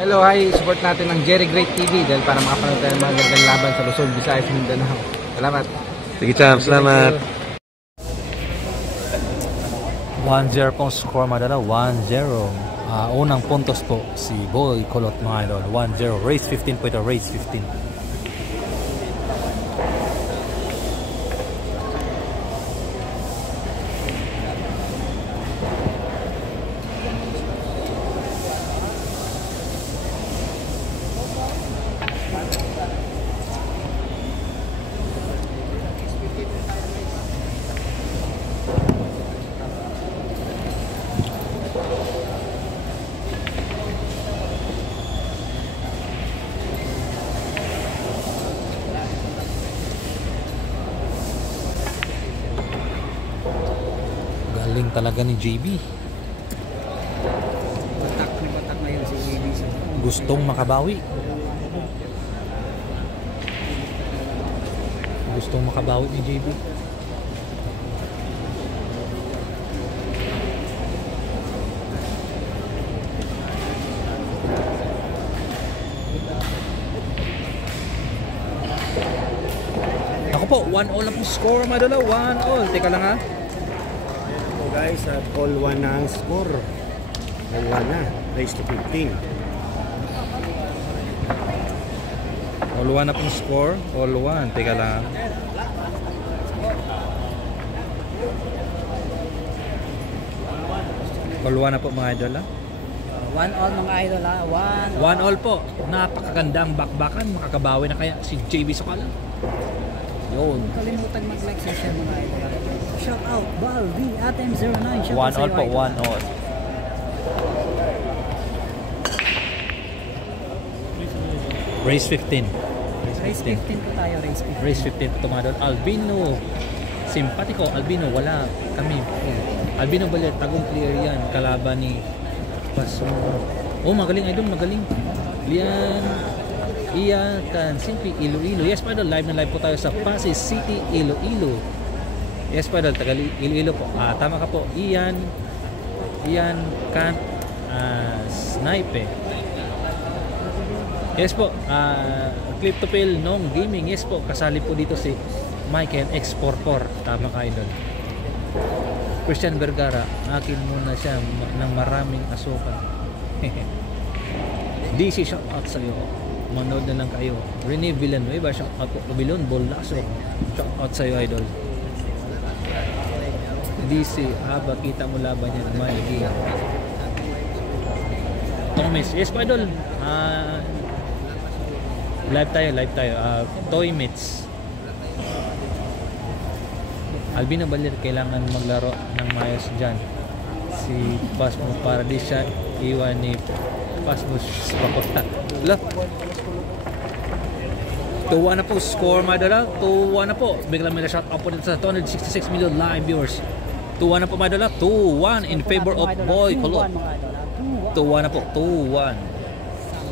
Hello, hi! Support natin ng Jerry Great TV dahil para makapanood tayo ng mga gandang laban sa Luzon, Visayas, Mindanao. Salamat! Sige, champ, salamat! 1-0 pong score mga dala, 1-0. Unang puntos po si Boy Kulot mga idol, 1-0. Race 15 po ito, race 15. Galing talaga ni JB. Batak na yun si JB. Gustong makabawi. Gustong makabawi ni JB. Ako po, 1-all na po score mga dala, 1-all. Teka lang ha. Guys, at all 1 na ang score. All 1 na, race to 15. All 1 na pong score, all 1. Teka lang. All 1 na po mga idol ha. 1-all mga idol ha. 1-all po. Napakagandang bakbakan. Makakabawi na kaya si JB Sokala. Yun. Kalimutan mag-like sa share mga idol. Shout out Baldi Atem 09. 1-all po, 1-all. Race 15. Race 15 po tayo, race 15. Race 15 po mga idol. Albino. Simpatiko. Albino, wala kami. Albino Balet, tagong clear yan. Kalaban ni Paso. Oh, magaling idol, magaling. Ian Simpi Iloilo. Yes, pa idol, live na live po tayo sa Pasig City, Iloilo. Yes, pa idol, taga Iloilo po. Tama ka po. Ian Snipe. Yes po. Clip to Pill Nong Gaming. Yes po, kasali po dito si Michael X44. Tama ka idol. Christian Vergara, akin muna siya ng maraming asukan. DC, shout out sa iyo. Manood na lang kayo. Rene Villanueva, shout out po. Pabilon Bolaso, shout out sa iyo idol. DC, haba kita mo laban yan. Maligi. Thomas, yes po idol. Live tayo. Toy Mates. Albino Balir, kailangan maglaro ng mayos dyan. Si Pasmo para di siya iwan ni Pasmo papunta. Look. 2-1 na po score mga dala. 2-1 na po. Biglang may na-shot out po dito sa 266 million live viewers. 2-1 na po mga dala. 2-1 in favor of Boy Kulot. 2-1 na po. 2-1.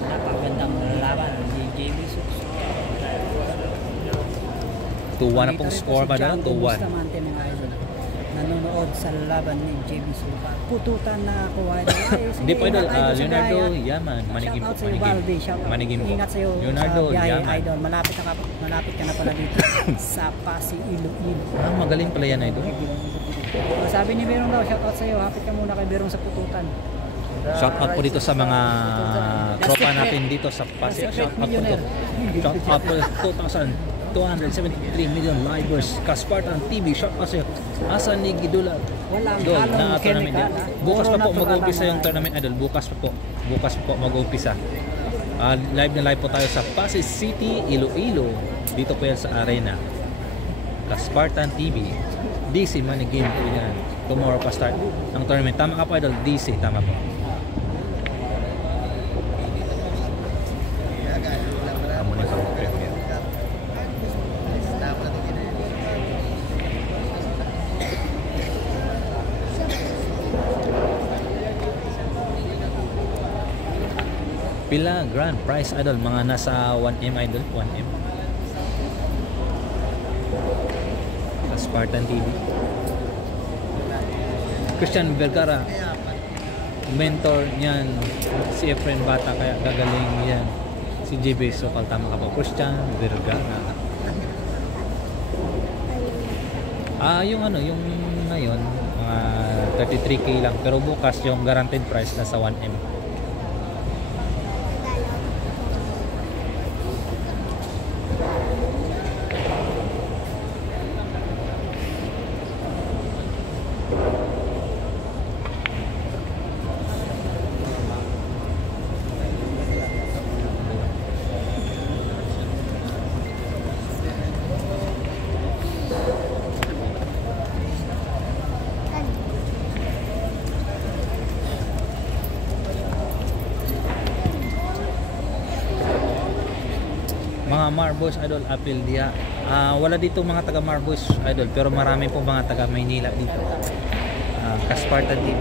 Napakagandang laban ni JB. 2-1 na pong score ba na? 2-1. Nanonood sa laban ni JB Sulpa. Pututan na ako. Hindi po idol. Leonardo Yaman. Manigim po. Manigim po. Ingat sa'yo Leonardo sa biyahe, Yaman. idol. Malapit ka na pala dito sa Pasig, Iloilo. Magaling pala yan idol. Sabi ni Berong daw, shout out sa'yo. Hapit ka muna kay Berong sa pututan. Shout out po dito sa mga tropa natin dito sa Pasig. Shout out po to. Shout out po 273 million livers. Kaspartan TV, shout out sa'yo. Asan ni Gidula? Walang Dol, halong na tournament chemical. yan. Bukas pa po mag-uumpisa yung tournament idol. Bukas pa po mag-uumpisa. Live na live po tayo sa Pasig City, Iloilo. Dito po yan sa arena. Kaspartan TV. DC Manigim po yan. Tomorrow pa start ang tournament. Tama ka po idol. DC, tama po. Pila grand prize idol, mga nasa 1M idol, 1M. Spartan TV. Christian Vergara. mentor niyan si Efren Bata, kaya gagaling yan si JB Sokal. Tama ka po, Christian Vergara. Yung yung ngayon mga 33k lang, pero bukas yung guaranteed price na sa 1M. Mga Marboys Idol, appeal dia. Wala dito mga taga Marboys Idol, pero marami po mga taga Maynila dito. Kaspartan TV.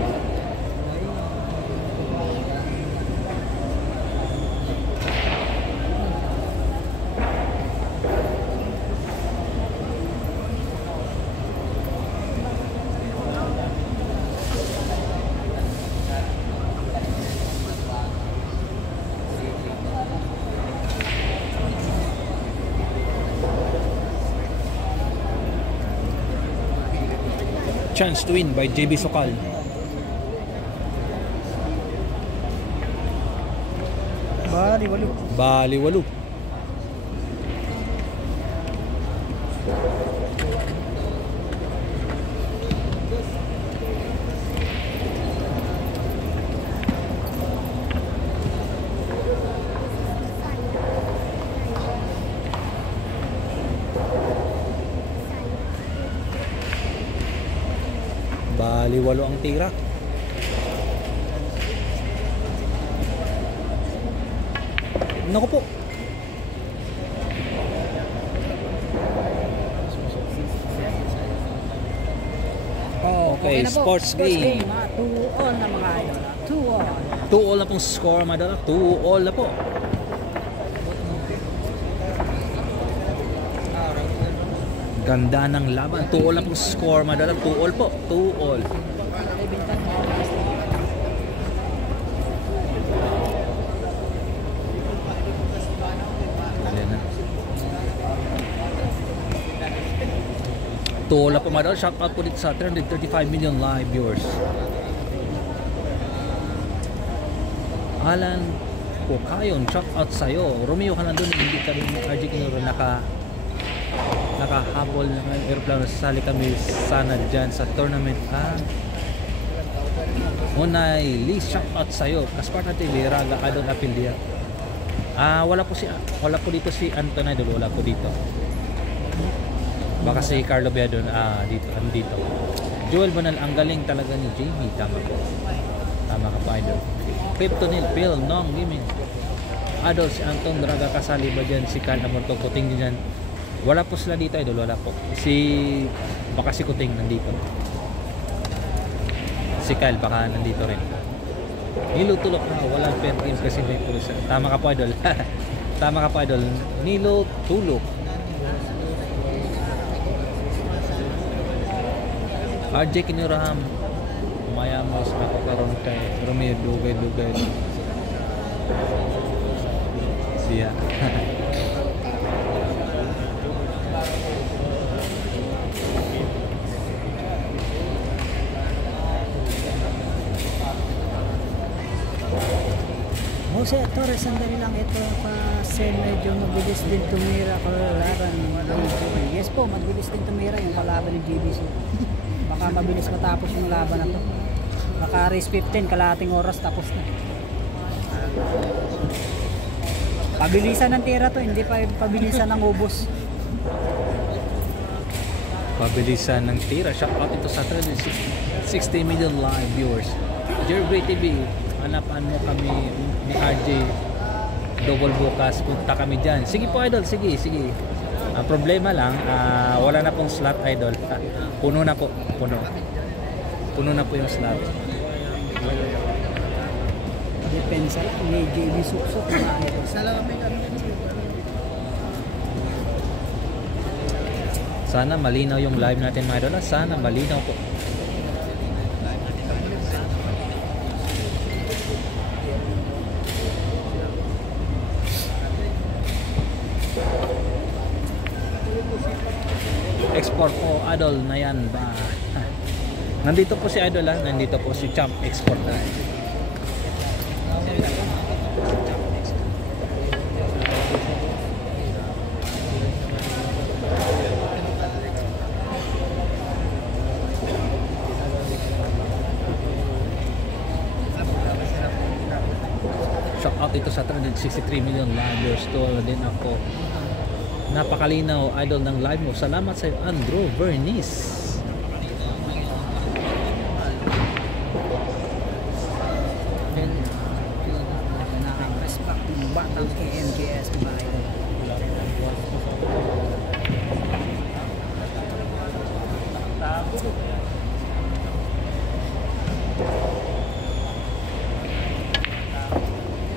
Chance to win by JB Sokal. Baliwalo. Baliwalo. Baliwalo ang tira. Naku po. Okay, na po. sports game. 2-all na mga idol. 2-all. 2-all na pong score, madala. 2-all na po. Ganda ng laban. 2-all na pong score, madala. 2-all po. 2-all. Ayan na. 2-all na po, madala. Shoutout po dito sa 335 million live viewers. Alan Pukayon, shoutout sa'yo. Romeo ka nandun, hindi ka rin RJ Kinuro nakahabol ng aeroplano. Sasali kami sana dyan sa tournament. Unay Lee, shoutout sa'yo. Kaspartan TV, Raga, Adon Apildia. Wala po dito si Anton Idol, wala po dito. Baka si Carlo Biadon andito. Joel Banal, ang galing talaga ni Jamie. Tama po. Tama ka pa, Idol. Kryptonil, Phil, Nong, Gaming. Adol, si Anton Draga kasali ba dyan? Si Kyle Amorto, Kuting dyan. Wala po sila dito, Idol. Wala po. Baka si Kuting nandito. Si Kyle baka nandito rin. Nilo Tulok na. Walang fair games kasi may pulis. Tama ka po, Idol. Tama ka po, Idol. Nilo Tulok. RJ Kinuraham. Mayamos ako karon kay Romeo Dugay siya. Jose Torres, sandali lang ito kasi medyo mabilis din tumira kalaban ng JB. Yes po, mabilis din tumira yung kalaban ng JB. Baka mabilis matapos yung laban na to. Baka race 15, kalahating oras tapos na. Pabilisan ng tira to, hindi pa pabilisan ng ubos. Pabilisan ng tira. Shoutout ito sa 360 million live viewers. Jerry TV, hanapan mo kami ni RJ Double bukas, punta kami dyan. Sige po, Idol, sige. Ang problema lang, wala na pong slot, Idol. Puno na po, puno na po yung slot. Depensa lang, may JB suksok na ito. Sana malinaw yung live natin, mga Idol. Sana malinaw po. Export po, Idol na yan ba? Nandito po si Idol ha, nandito po si Champ Export na. Shout out ito sa 363 million live stall din ako. Napakalinaw Idol ng live mo. Salamat sa iyo, Andrew Vernice. Respect ng batang KMJS mga idol.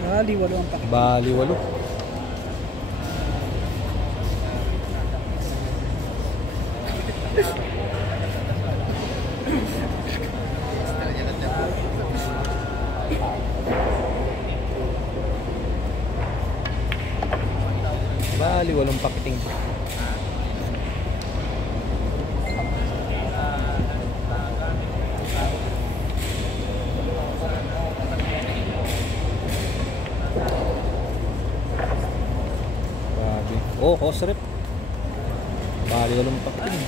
Bali, walo ang pakita. Bali, walo. Bali, walong pakiting. Grabe. Oh, Osrep. Bali, walong pakiting.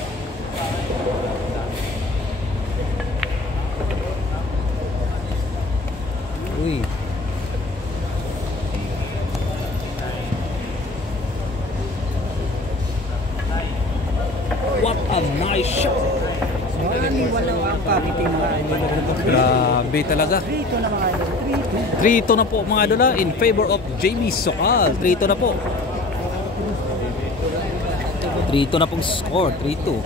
Uy. What a nice shot! Bali, walo ang pakiting mga idol. Grabe talaga. 3-2 na mga idol. 3-2 na po mga idol in favor of JB Sokal. 3-2 na po. 3-2 na pong score. 3-2.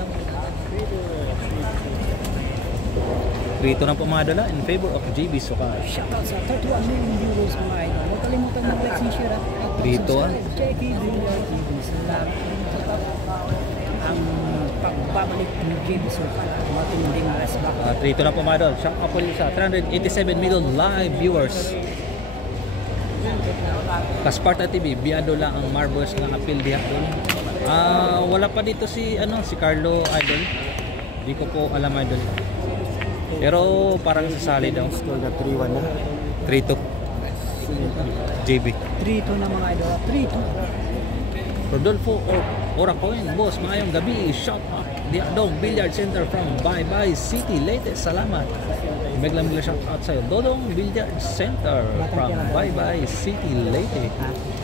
3-2 na po mga idol in favor of JB Sokal. Shoutout sa 31 million viewers mga idol. Huwag kalimutan mag-like and share at Dito, subscribe. JB Villar TV. Salamat ang pagbabalik ng JB Sokal. Matinding respect. 3-2 na po mga idol. Shout out po sa 387 million live viewers. Kasparta TV, biyado lang ang Marbles ng appeal diha doon. Wala pa dito si Carlo Idol. Di ko po alam Idol. Pero parang sasali daw. Score na 3-1 na. 3-2. JB. 3-2 na mga idol. 3-2. Rodolfo Oracoin, boss, maayong gabi. Shout out Dodong Billiard Center from Bye Bye City, Leyte. Salamat. Biglang shout out sa'yo. Dodong Billiard Center from Bye Bye City, Leyte.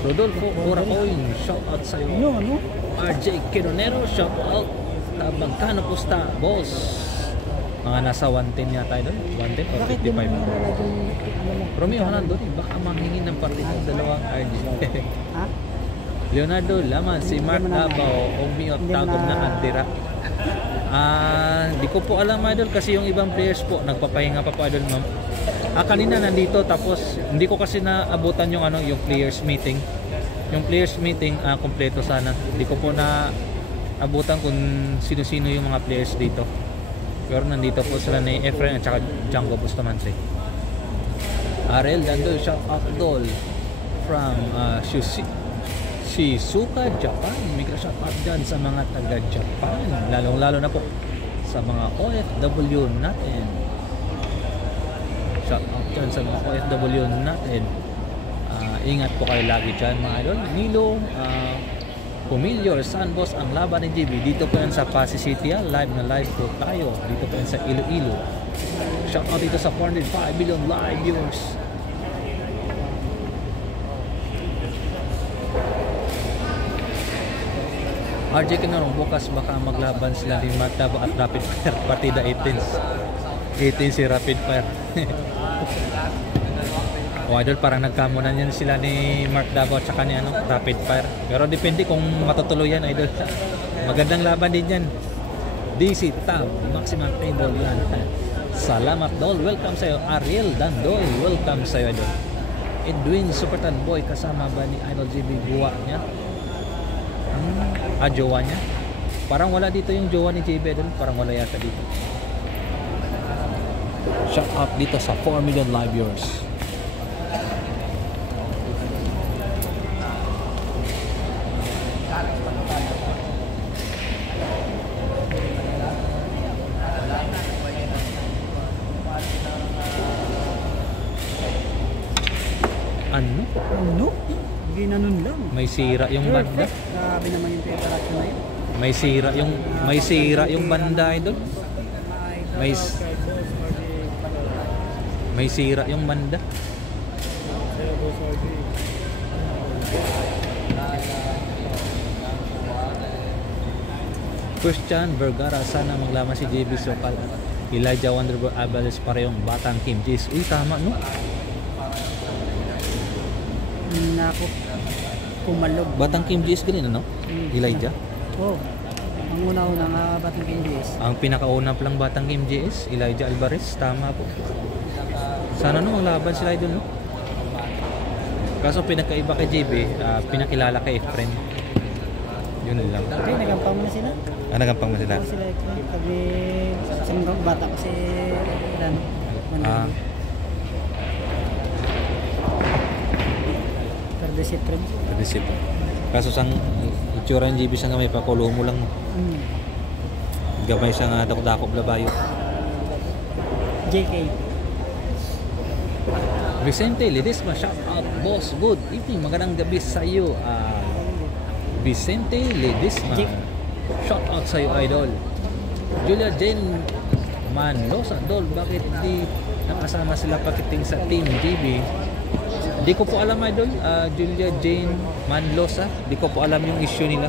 Rodolfo Oracoin, shout out sa'yo. Ano? RJ Quinonero, shout out. Magkano pusta, boss? Mga nasa 110 yata doon. 110 or Bakit di mo 55. nalagay yung Romeo Hernando, baka manghingi ng parte ng dalawang RJ. Ha? Leonardo Laman, si Mark Davao, Omio Tagom na Antira. Di ko po alam idol kasi yung ibang players po nagpapahinga pa po idol ma'am. Kanina nandito tapos hindi ko kasi naabutan yung yung players meeting. Yung players meeting kompleto sana. Hindi ko po na abutan kung sino-sino yung mga players dito. Pero nandito po sila ni Efren at saka Django Bustamante. Ariel Dando, shout out Dol from Shizuoka, Japan. May shout out dyan sa mga taga-Japan. Lalong-lalo na po sa mga OFW natin. Shout out dyan sa mga OFW natin. Ingat po kayo lagi dyan mga idol. Nilo, Pumilyor, San Boss, ang laban ni JB. Dito po yan sa Pasig City. Live na live po tayo. Dito po yan sa Iloilo. Shout out dito sa 405 million live viewers. RJ Kinarong, bukas baka maglaban sila ni Matabo at Rapid Fire. Partida 18 si Rapid Fire. Idol, parang nagkamunan yan sila ni Mark Davao at saka ni Rapid Fire. Pero depende kung matutuloy yan, Idol. Magandang laban din yan. DC Tab, maximum table yan. Salamat, Dol. Welcome sa'yo. Ariel Dandoy, welcome sa'yo, Idol. Edwin Supertan Boy, kasama ba ni Idol JB buwa niya? Jowa niya? Parang wala dito yung jowa ni JB, Idol. Parang wala yata dito. Shout out dito sa 4 million live viewers. Ano? Ginanon lang. May sira yung banda. Perfect. Grabe naman yung preparation na yun. May sira yung banda idol. May sira yung banda. Christian Vergara, sana maglaman si JB Sokal. Elijah Wonderboy Abalos parehong batang Kim Jis. Uy, tama no? Nako. Kumalog. Batang Kim Jis ganun ano? Elijah? Oh. Ang una-una nga batang KBS. Ang pinakauna palang batang Kim Jis, Elijah Alvarez. Tama po. Sana no, maglaban sila idol no? Kaso pinakaiba kay JB, pinakilala kay Efren. Yun lang. Okay, nagampang mo na sila. Nagampang mo sila? Oo, sila Efren. Pag sa bata kasi ilan. Perdesip rin. Perdesip. Kaso sang itsura ng JB sa may pakulo mo lang. Gamay sa nga dakop-dakop labayo. JK. Vicente Ledesma, shout out boss, good evening, magandang gabi sa iyo. Vicente Ledesma, shout out sa iyo idol. Julia Jane Manlosa, Dol, bakit di nakasama sila pakiting sa Team JB? Di ko po alam idol, Julia Jane Manlosa, di ko po alam yung issue nila.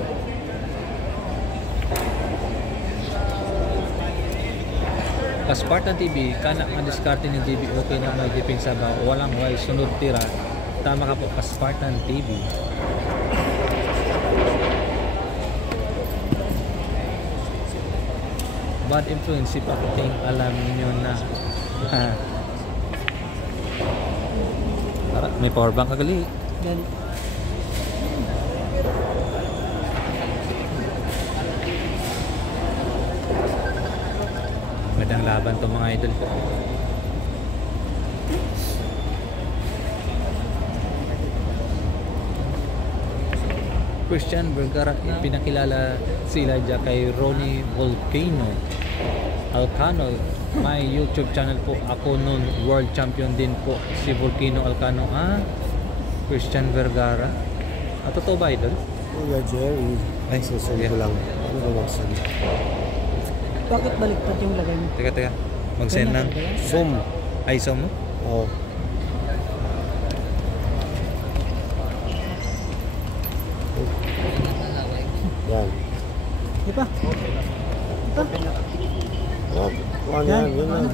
Spartan TV, kanak ang diskarte ni JB, okay na may depensa ba? Walang way, sunod tira. Tama ka po, Spartan TV. Bad influence, si Pakiting, alam nyo na. Tara, may power bank kagali. Yan. Magandang laban to mga idol ko. Christian Vergara, pinakilala sila dyan kay Ronnie Volcano Alcano. May YouTube channel po ako nun, world champion din po si Volcano Alcano. Christian Vergara. Totoo ba idol? Kuya Jerry. Ay, Susunod yeah. ko lang. Ano ba magsunod? Bakit baliktad yung lagay mo? Teka. Mag-send ng Zoom. ay som mo? Oo. Yan. Di ba? Oh, ano yan? Yan lang.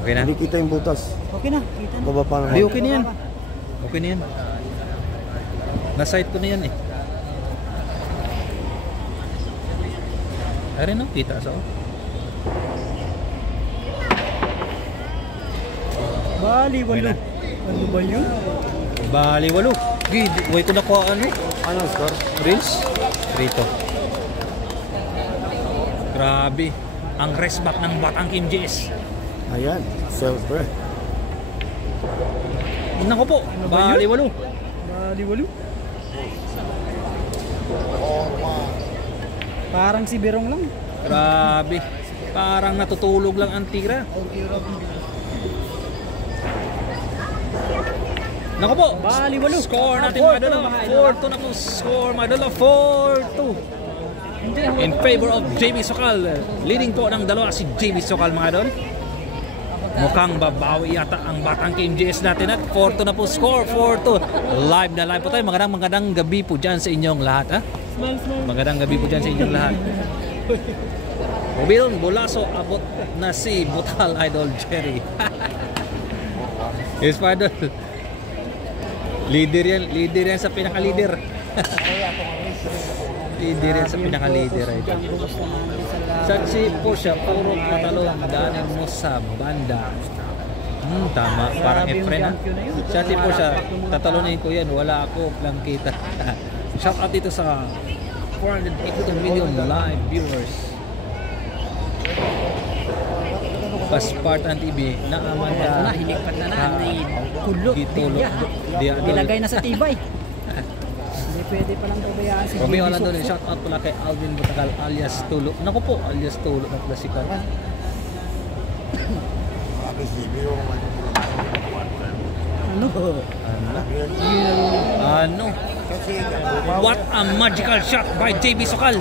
Okay na? Hindi kita yung butas. Okay na, kita na. Baba pa naman. Di okay na yan. Okay na yan. Na-site ko na yan eh. Ay rin no? Kita sa Bali, walo. Ano ba yun? Bali, walo. Way ko nakuha ano? Ano ang score? Reels? Rito. Grabe. Ang rest back ng Batang Kim JS. Ayan. Siyempre. Nako po. Bali, walo. Bali, walo. Parang si Birong lang. Grabe. Parang natutulog lang ang tira. Nako po. Bali, walo. Score natin mga idol. 4-2 na po score mga idol. 4-2. In favor of JB Sokal. Leading po ng dalawa si JB Sokal mga idol. Mukhang babawi yata ang Batang Kim JS natin at 4-2 na po score. 4-2. Live na live po tayo. Magandang gabi po dyan sa inyong lahat. Magandang gabi po dyan sa inyong lahat. Mobil Bulaso, abot na si Butal Idol Jerry. Yes pa idol. Leader yan sa pinaka-leader. Leader yan sa pinaka-leader idol. Saksi po siya, puro patalong daanin mo sa banda. Tama, parang Efren. Saksi po siya, tatalunin ko yan, wala ako lang kita. Shout out dito sa 482 million live viewers. Spartan TV naaman na Hinikpat na ni Kulot. Nilagay na sa tibay. Hindi pwede palang babayaan si Kami JB wala doon. Sokso. Shout out pala kay Alvin Butagal alias Tulo. Naku po, alias Tulo na klasika. Ano? Ano? What a magical shot by JB Sokal.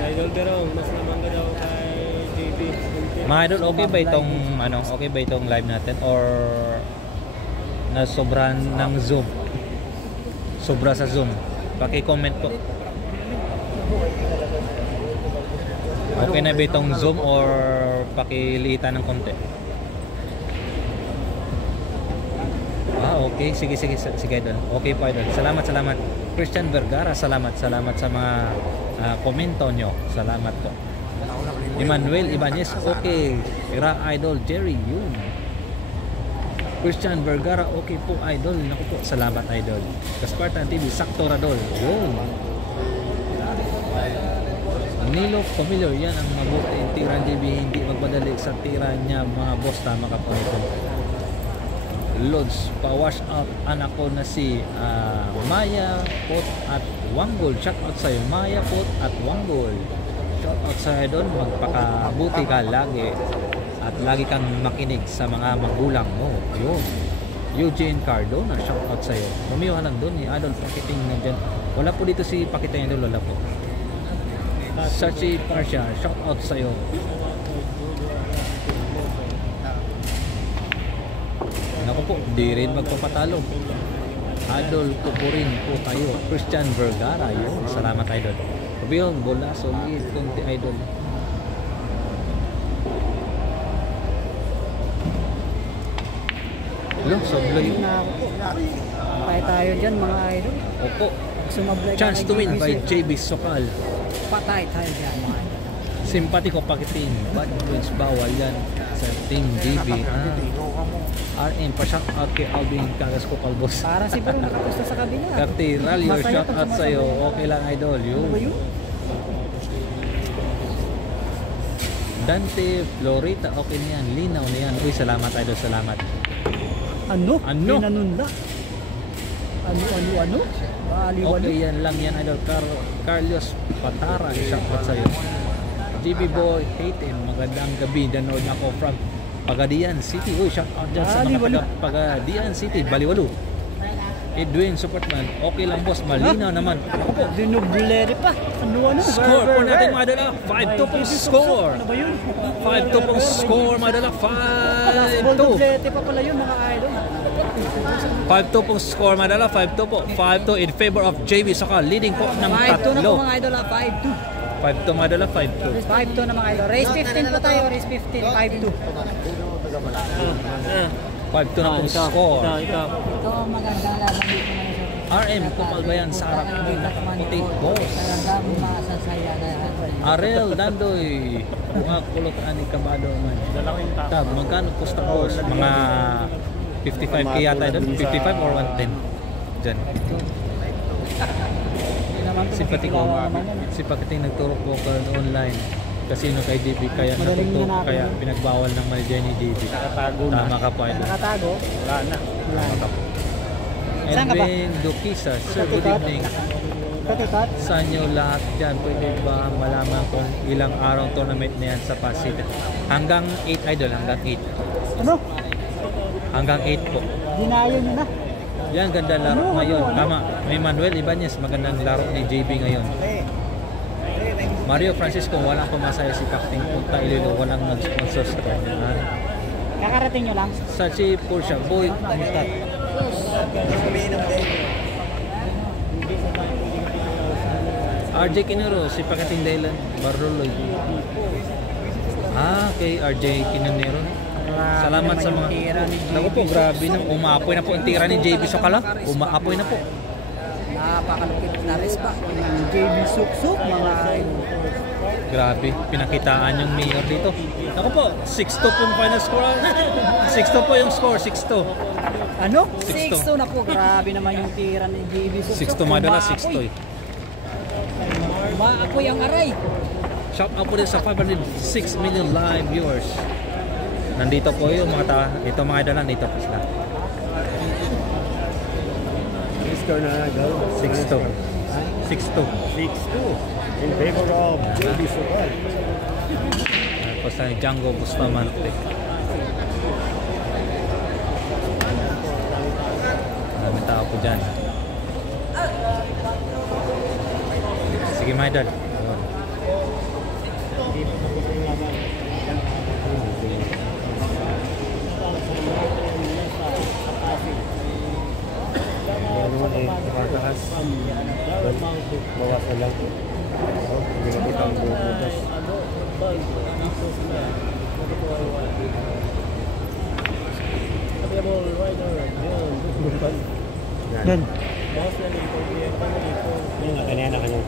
Idol pero mas naman ka daw kay JB. Mga idol, okay ba itong ano, okay ba itong live natin or nasobrahan ng zoom? Sobra sa zoom. Paki-comment po. Okay na ba itong zoom or pakilitan ng konti? Okay. Sige idol. Okay po idol. Salamat. Christian Vergara, salamat sa mga komento nyo. Salamat po. Emmanuel Ibanez, okay. Ra idol Jerry yun. Christian Vergara, okay po idol. Naku po, salamat idol. Kaspartan TV, sakto radol. Yun. Nilo Familiar, yan ang mabuti. Tiran JB, hindi magmadali sa tira niya mga boss. Tama ka po ito. Lods, pa-wash out anak ko na si Maya Pot at Wanggol. Shout out sa'yo Maya Pot at Wanggol. Shout out sa'yo doon. Magpakabuti ka lagi at lagi kang makinig sa mga magulang mo. Yun. Eugene Cardona, shout out sa'yo. Lumiwa lang doon ni Adolf Pakiting nandyan. Wala po dito si Pakiting doon. Wala po. Sachi Parsha, shout out sa'yo. Ako po, di rin magpapatalo. Adol Kupurin po tayo. Christian Vergara, yun. Salamat idol. Kabiyong, bola, solid, kunti idol. Hello, sablay. Na ako po. Patay tayo dyan mga idol. Opo. Sumablay ka Chance kay to win by JB. JB Sokal. Patay tayo dyan mga idol. Simpati ko Pakitin. Bad words, bawal yan sa Team JB. RM, pa-shout out kay Alvin Kagas ko Kalbos. Para si Bro nakapusta sa kabila. Cartiral, your Masaya shout pag out sa'yo. Okay lang idol. Ano ba yun? Dante Florita, okay na yan. Linaw na yan. Uy, salamat idol, salamat. Ano? Ano? Pinanunda. Ano? Aliwalo. Okay, yan lang yan idol. Carlos Patara, shout out sa'yo. GB Boy, hate him. Magandang gabi. Danood ako from Pagadian City. Uy, shout out dyan sa mga Pagadian City. Baliwalo. Edwin Superman, okay lang boss. Malinaw naman. Dinublere pa. Ano? Score po natin mga dala. 5-2 pong score. Ano ba yun? 5-2 pong score mga dala. Basketball 5-2. dublete pa pala yun mga idol. 5-2 pong score mga dala. 5-2 po. 5-2 in favor of JB Sokal. Leading po ng 5-2 na po tatlo. mga idol. 5-2. 5-2 mga dala. 5-2. 5-2 na mga idol. Race 15 po tayo. Race 15. 5-2. 5-2 na pong score. Ito. Ito ang magandang laban dito mga idol. RM Kupalbayan sa harap ni Putik Boss. Talagang masasaya na yan. Arel Dandoy. Mga kulotaan ni Kabado man. Tab, magkano posta boss? Mga 55k yata doon. 55 or 110? Diyan. Simpating nagturo po ko online. Casino kay DB kaya Magaling natuto, na natin. kaya pinagbawal ng manager ni DB. Nakatago na. Tama ka po idol. Nakatago. Wala na. Saan ka ba? Edwin Dukisa, sir, good evening. Katikat. Sa inyo lahat dyan, pwede ba malaman kung ilang araw tournament na yan sa Pasig? Hanggang 8 idol, hanggang 8. Ano? Hanggang 8 po. Dinayo nyo na. Yan, ganda laro ngayon. Tama, may Manuel Ibanez, magandang laro ni JB ngayon. Mario Francisco, walang pumasaya si Pakiting Punta Iloilo, walang nag-sponsor sa kanya. Kakarating nyo lang. Sachi Porsche, boy, kumusta? RJ Kinero, si Pakiting Dailan, Barroloy. Kay RJ Kinero. Salamat sa mga... Naku po, grabe nang umaapoy na po ang tira ni JB Sokal. Umaapoy na po. Napakalupit na respa. Yung JB Suksuk, mga Grabe, pinakitaan yung mayor dito. Naku po, 6-2 po yung final score. 6-2 po yung score, 6-2. ano? 6-2. 6-2 na po. Grabe naman yung tira ni JB Suksuk. 6-2 madala, 6-2 eh. Maapoy ang aray. Shout out po din sa 506 million live viewers. Nandito po yung mga ito mga idol, nandito po sila. score na idol? 6-2. 6-2. 6-2 in favor of JB Super. Tapos na Django Bustamante. Maraming tao po dyan. Sige mga idol. Ayun. Ano naman eh, nakatakas. Bawasan lang. Oh, hindi na kita ang bukas. Yan. Yan nga, kanina na kanya.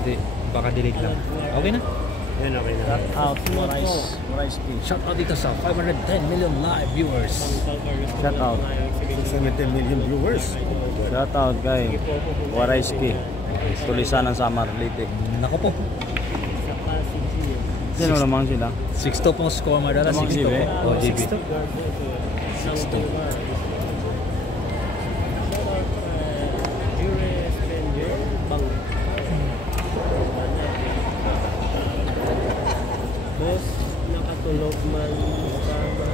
Hindi, baka delete lang. Okay na? Yan, okay na. Out. Shout out dito sa 510 million live viewers. Shout out. 610 million viewers. Shout out kay Waraiski. Tulisan ng Samar Leyte. Nako po. Sino naman sila? 6-2 pong score mga dala. 6-2. Oh, JB. 6-2. Boss, nakatulog man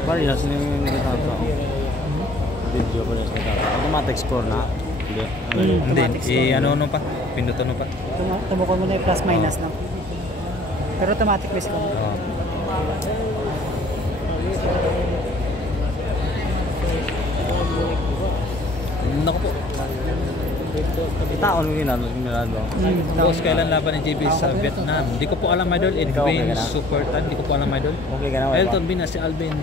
bali na sino yung nakatapa. Video pa rin nakatapa. Automatic score na. Hindi, ano pa? Pindot ano pa? Tumukon mo na yung plus minus na. Pero automatic base ko. Oh. Nako po. Itaon mo yun, mirado. Boss, kailan laban ni JB sa Vietnam? Di ko po alam, idol. Ikaw, okay Edwin ka na? Supertan. Di ko po alam, idol. Okay ka na, wala Elton Bina, si Alvin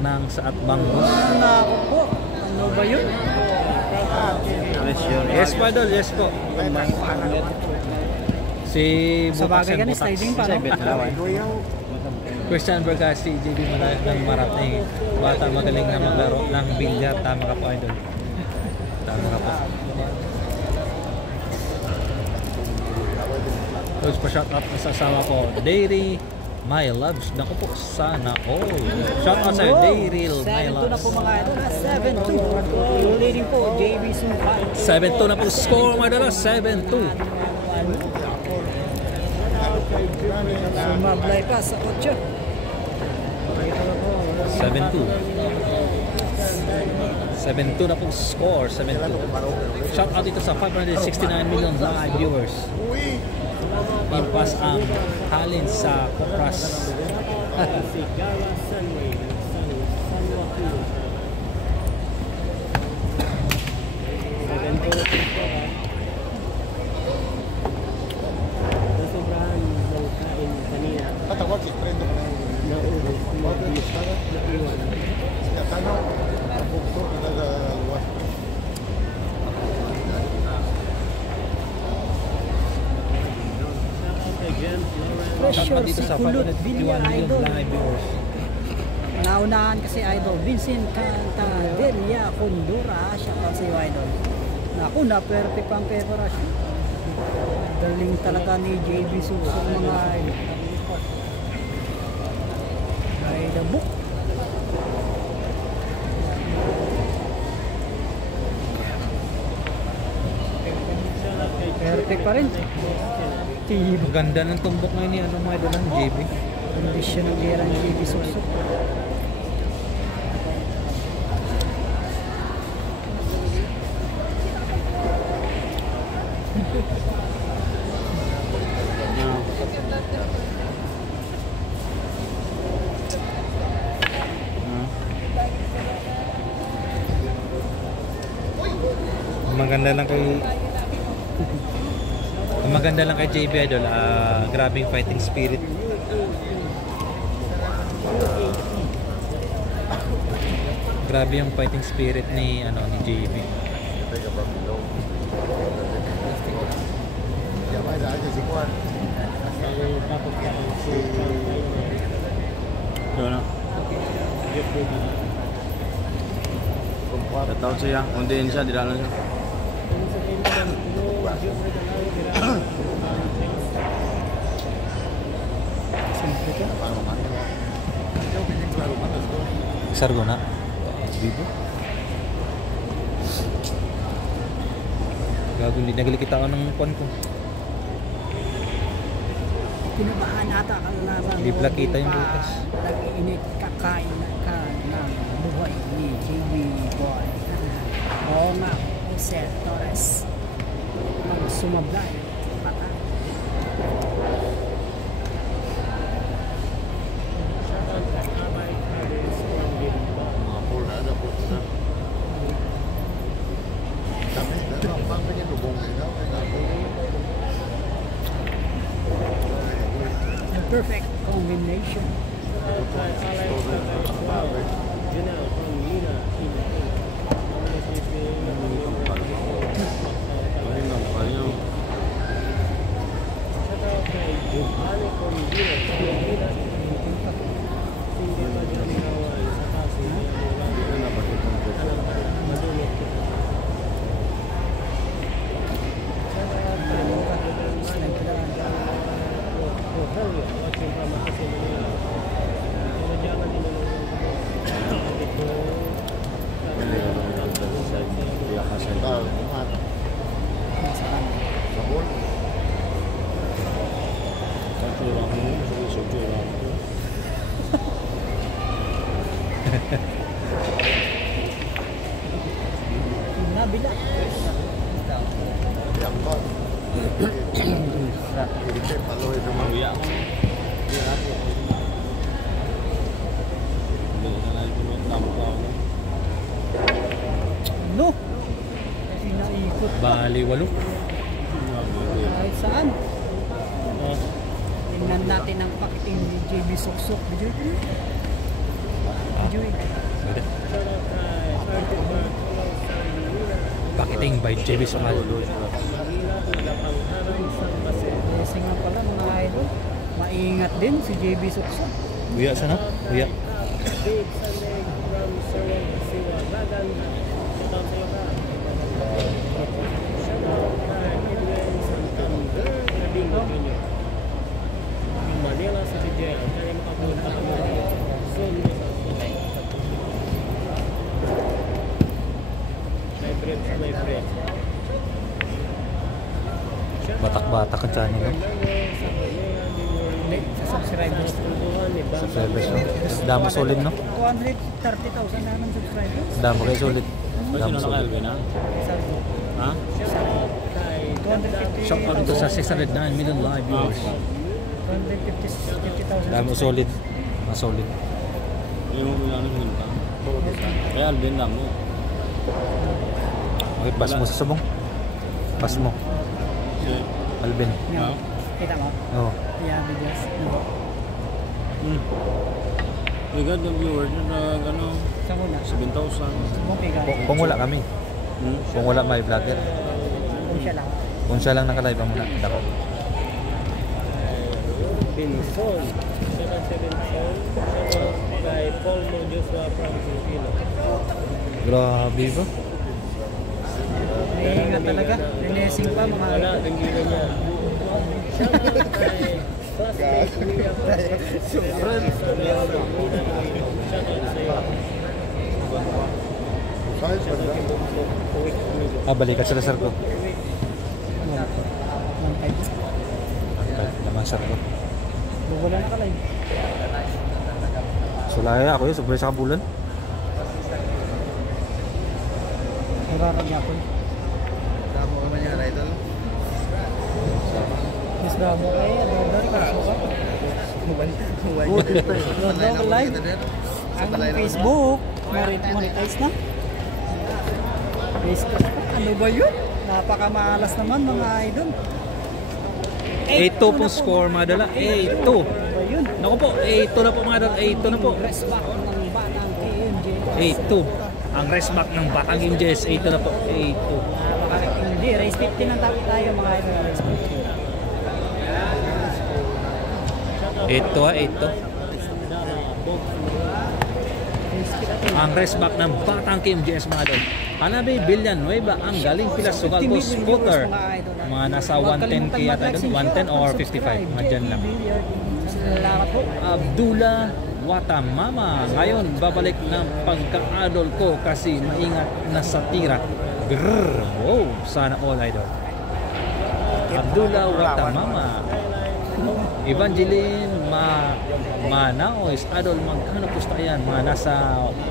ng sa Atbangos. Nako po. Ano ba yun? Pressure. Yes po, idol. Yes po. Si Sa bagay Butaksen ka ni sliding pa, no? Christian Bergas, si JB Malayag ng Marating. Bata magaling na maglaro ng bilyar. Tama ka po, idol. Tama ka po. Tapos pa-shout out sa asawa ko, Dairy My Loves. Naku po, sana all. Shout out sa'yo, Dairy My 7-2 na Loves. po mga idol. 7-2. Leading po, JB Sumpay. 7-2 na po score, mga dala. 7-2. Sumablay pa sa 8. 7-2. 7-2 na po score. 7-2. Shout out dito sa 569 million live viewers. Impas ang halin sa Kopras. Shout Pressure out dito si sa Kulot 551 Villar million idol. live viewers. Naunahan kasi idol. Vincent Cantaderia Condura. Shout out sa iyo idol. Naku na, perfect pang preparation. Galing talaga ni JB Susok mga idol. Ay, the book. Perfect pa rin. Tibo. Maganda ng tumbok ngayon ni ano mga idol ng JB. Kondisyon ng gera ni JB Susok. Maganda lang kay JB idol, grabing fighting spirit. Grabe yung fighting spirit ni ni JB. Doon na. Shoutout siya. Undiin siya, di lang siya. Sargo na. Bibo. Gago, hindi nagalikita ako ng phone ko. Kinabahan ata kalaban. Hindi pala kita yung butas. Nag-iinit kakain ka ng buhay ni JB Boy. Oo nga, Jose Torres. Sumablay. Patay. Mga pool na ano po na. Kami, dalawa pa kanya lubong nila. The perfect combination. Sabon. Nabila. Yang ba? Hindi paloy sa mga. No. Kasi naikot. Bali, 8. Kahit saan. Tingnan natin ang pakiting ni JB Soksok. Bijoy. Bijoy. Pakiting by JB Somal. Blessing nga pala mga idol. Maingat din si JB Soksok. Uya siya, no? Uya. Manila sa Jaya, kaya makapunta kami soon my friend. Batak-batak ang channel, no? Sa subscribers. Subscribers, no? Damo solid, no? 230,000 naman subscribers. Damo kayo solid. Damo solid. Ha? 250,000. Shout out dito sa 609 million live viewers. 250,000. Damo solid. Mga solid. Kaya Alvin lang mo. Okay, pass mo sa sabong. Pass mo. Alvin. Yan. Kita mo? Oo. Yeah, videos. Bigad ng viewers na ano, Sa muna. 7,000. Okay guys. Kung wala kami. Kung wala may vlogger. Kung siya lang. Kung siya lang nakalive ang muna. Dako. Binson 777 by Paul Mo Joshua from Filipino. Grabe ba? Maingat talaga. Rinesing pa mga Wala, tanggilan niya. Balikat sila sir ko. Naman sir ko. Wala na kalay. Sulaya ako yun, sobrang sa kabulan. Nararag ako. Tama ka man yan, idol? Mas bravo kayo. Adodor ka. Suka. Adodor live. Ang Facebook. Monetize na. Facebook. Ano ba yun? Napakamaalas naman mga idol. 8-2 po score mga dala. 8-2. Ano ba yun? Naku po, 8-2 na po mga dala. 8-2 na po. Rest back ng batang KMJ. 8-2. Ang rest back ng Batang MJS. 8-2 na po. 8-2. Hindi, race 15 ang tawag tayo mga idol. Race 8-2 ha, 8-2. Ang rest back ng Batang MJS mga dala. Hanabi Villanueva ang galing pila sugal ko scooter. Mga nasa 110 kaya tayo doon. 110 or 55. Mga dyan lang. Salamat po. Abdullah Watamama. Ngayon, babalik ng pagka-adol ko kasi maingat na sa tira. Grrr. Wow, sana all idol. Abdullah Watamama. Evangeline Manaois. Idol, magkano pusta yan? Mga nasa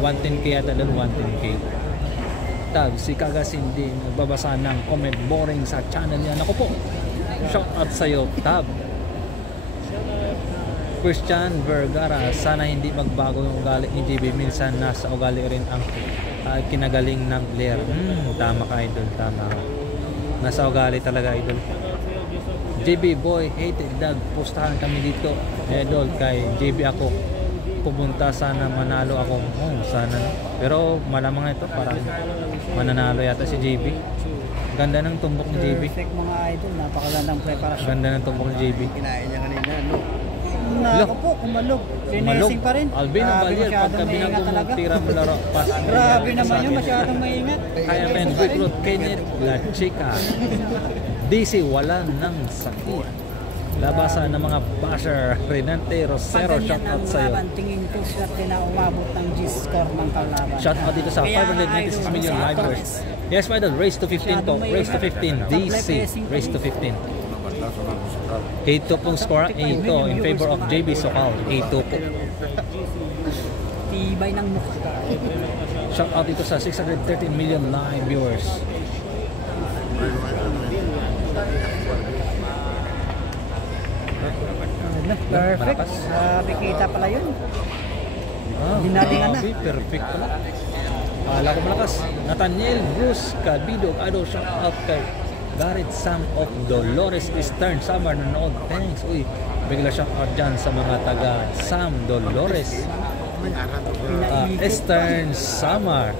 110k yata doon, 110k. Tab, si Kagasindi nagbabasa ng comment boring sa channel niya. Naku po, shout out sa'yo, Tab. Christian Vergara, sana hindi magbago yung ugali ni JB. Minsan nasa ugali rin ang kinagaling ng Blair. Tama ka, idol, tama ka. Nasa ugali talaga, idol. JB boy, hated dog. Postahan kami dito, idol, kay JB ako. Pumunta, sana manalo ako. Sana. Pero malamang ito, parang mananalo yata si JB. Ganda ng tumbok ni JB. Perfect mga idol, napakagandang preparasyon. Ganda ng tumbok ni JB. Kinain niya kanina, no? Nako po, kumalog. Finessing pa rin. Albino Grabe, Valier, masyadong pagka maingat binagong talaga. tira mo laro, pass. Grabe naman yun, masyadong maingat. Kaya men, recruit Kenneth La Chica. DC, wala nang sakit. Labasan ng mga basher. Renante Rosero, Pag ganyan shout out ang sa'yo. laban, tingin ko swerte na umabot ng G-score ng kalaban. Shout out dito sa Kaya 596 million idol, livers. Yes, my idol, race to 15 to. Race to 15. DC, race to 15. 8-2 pong score. 8-2 in favor of JB Sokal. 8-2 po. Tibay ng mukha. Shout out dito sa 613 million live viewers. Perfect. Malakas. Grabe, kita pala yun. Dinalingan na. Perfect pala. Kala ko malakas. Nathaniel Bruce Cabido. Idol, shout out kay Garrett Sam of Dolores Eastern Samar, nanood. Thanks. Uy, bigla shout out dyan sa mga taga Sam Dolores. Eastern Samar.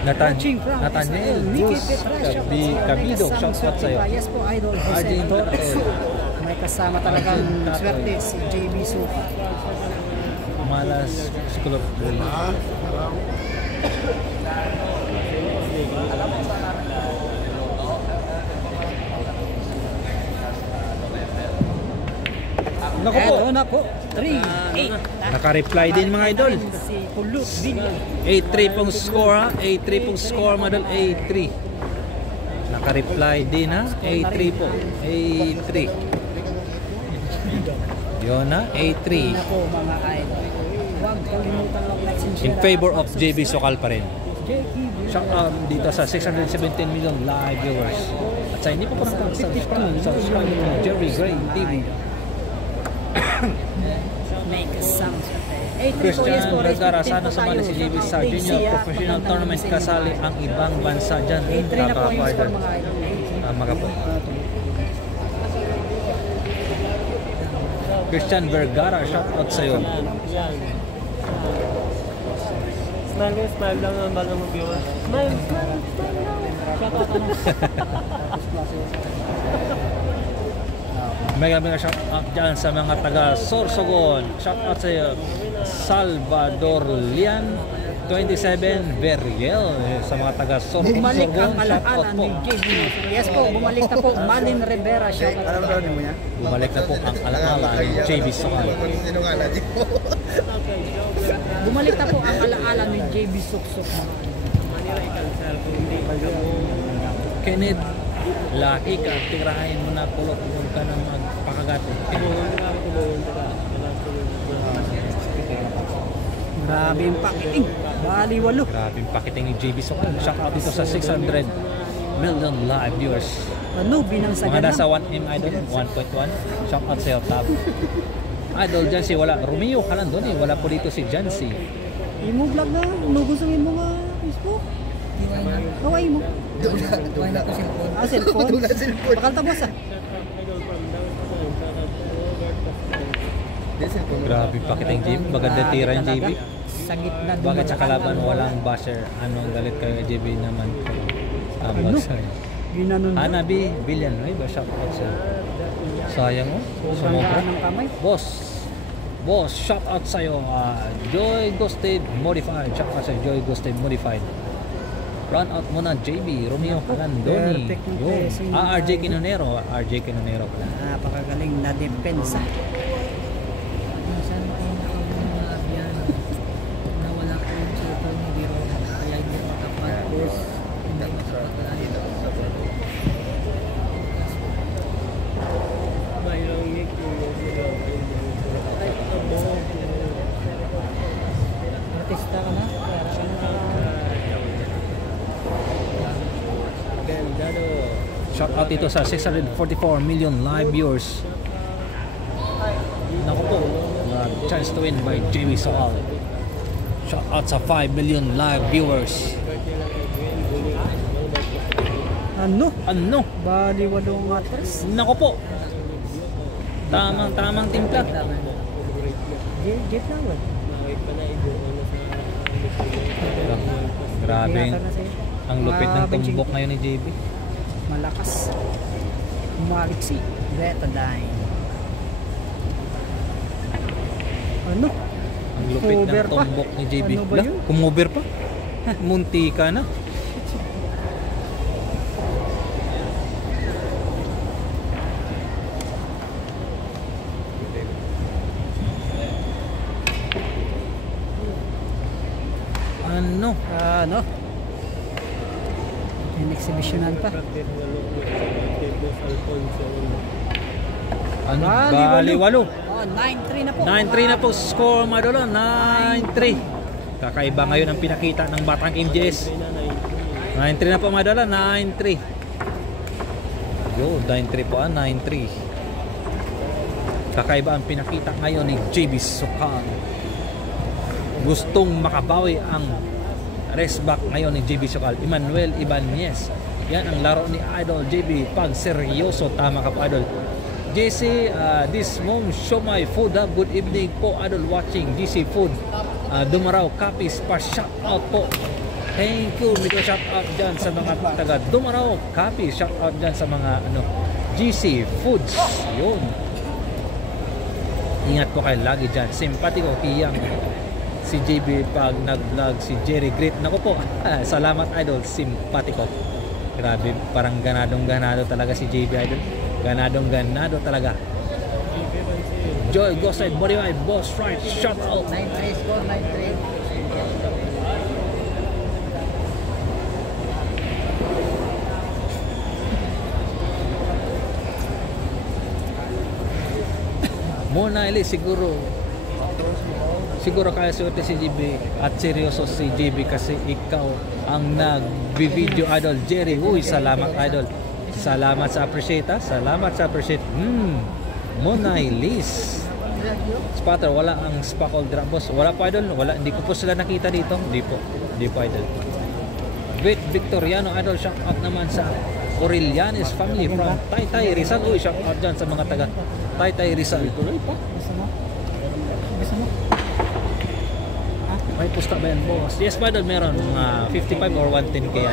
Nathaniel Bruce Cabido. Shout out sa'yo. Yes po, idol. Jose Arjun Torres. Torres. May kasama talagang swerte si JB Suka. Malas School of Naku po. Eto na po. 3-8. Naka-reply din mga idol. Si Kulot Villa. 8-3 pong score ha. 8-3 pong score mga idol. 8-3. Naka-reply din ha. 8-3 po. 8-3. Yun na. 8-3. Na po mga idol. Huwag kalimutan lang like and share. In favor of JB Sokal pa rin. JB. Shout out dito sa 617 million live viewers. At sa hindi pa po subscribe to Jerry Gray TV. Make a sound. Christian Vergara, sana sumali si JB sa Junior Professional Tournament kasali ang ibang bansa dyan. 8-3 na po yung Kaka-partner. score mga idol. Tama ka po. Christian Vergara, shout out sa'yo. Smile lang ang balang mga viewers. Smile lang. Mega shout out dyan sa mga taga Sorsogon. Shout out sa'yo. Salvador Lian 27 Veriel sa mga taga Sorsogon. Bumalik ang Shout out alaala po. ni JB. Yes po, bumalik na po. Malin Rivera, shout out. Bumalik na po ang alaala ni JB Sokal. Bumalik na po ang alaala ni JB Suksok. Kenneth, laki ka, tirahin mo na kulot, huwag ka na magpakagato. Grabe yung pakiting. Bali walo. Grabe yung pakiting ni JB Sokal. Shout out dito sa 600 million live viewers. Ano, binangsagan Mga nasa lang. 1M idol, 1.1. Shout out sa'yo, Tab. Idol, Jancy, wala. Romeo ka lang doon eh. Wala po dito si Jancy. Imo vlog na, nugusungin mo nga Facebook. Kaway mo. Cellphone. Bakal tabos ah. Grabe yung pakiting JB. Maganda tira yung JB. Sa gitna. Bakit sa kalaban walang basher? Anong galit kayo kay JB naman? Basher. Ginanon. Hanabi, Villanueva, shout out sa'yo. Sayang mo. Sobrang Sumobra. gaan ng kamay. Boss, shout out sa'yo. Joy Ghosted Modified. Shout out sa'yo, Joy Ghosted Modified. Run out muna, JB, Romeo Calandoni. Perfect yung Yun. pressing. RJ Quinonero. RJ Quinonero pala. Napakagaling na depensa. Minsan pinakabiyan na wala ko yung cellphone ni Biro kaya hindi makapag-post. Hindi Shout out dito sa 644 million live viewers. Naku po, chance to win by JB Sokal. Shout out sa 5 million live viewers. Ano? Bali 8 atras. Naku po, tamang timpla. J-Flower. Grabe, Tiyata na sa'yo. ang lupit ng Benching. tumbok ngayon ni JB. Malakas. Maliksi. Betadine. Ano? Ang lupit Cover ng pa. tumbok ni JB. Ano ba Lah, yun? kumover pa. Munti ka na. Ano? Ano? Yung exhibitionan pa. Ano? Bali, Bali, walo. Oh, 9-3 na po. 9-3 na po score, mga idol. 9-3. Kakaiba ngayon ang pinakita ng Batang MJS. 9-3 na po, mga idol. 9-3. Yo, 9-3 po, 9-3. Kakaiba ang pinakita ngayon ni JB Sokal. Gustong makabawi ang rest back ngayon ni JB Sokal. Emmanuel Ibanez. Yan ang laro ni Idol JB pag seryoso. Tama ka po, Idol. JC, this mom show my food. Good evening po, Idol watching GC Food. Dumaraw Copies pa shout out po. Thank you. Medyo shout out dyan sa mga taga Dumaraw Copies. Shout out dyan sa mga GC Foods. Yun. Ingat po kayo lagi dyan. Simpatiko kiyang si JB pag nag-vlog si Jerry Great. Naku po, salamat Idol, simpatiko. Grabe, parang ganadong-ganado talaga si JB Idol. Ganadong-ganado talaga. Joy Goside, Boriway, Boss Right, shout out. 9-3 score, 9-3. Mona Eli, siguro kaya suotin si JB at seryoso si JB kasi ikaw ang nag-video, Idol Jerry. Uy, salamat Idol. Salamat sa appreciate ha. Salamat sa appreciate. Mona Elis. Spatter, wala ang spackle drop boss. Wala pa Idol. Wala, hindi ko po sila nakita dito. Hindi po Idol. Victoriano Idol, shout out naman sa Aurelianis family from Taytay Rizal. Uy, shout out dyan sa mga taga Taytay Rizal. Tuloy pa. Gusto mo? Gusto mo? May pusta ba yan, boss? Yes, Idol, meron. Mga 55 or 110 kaya.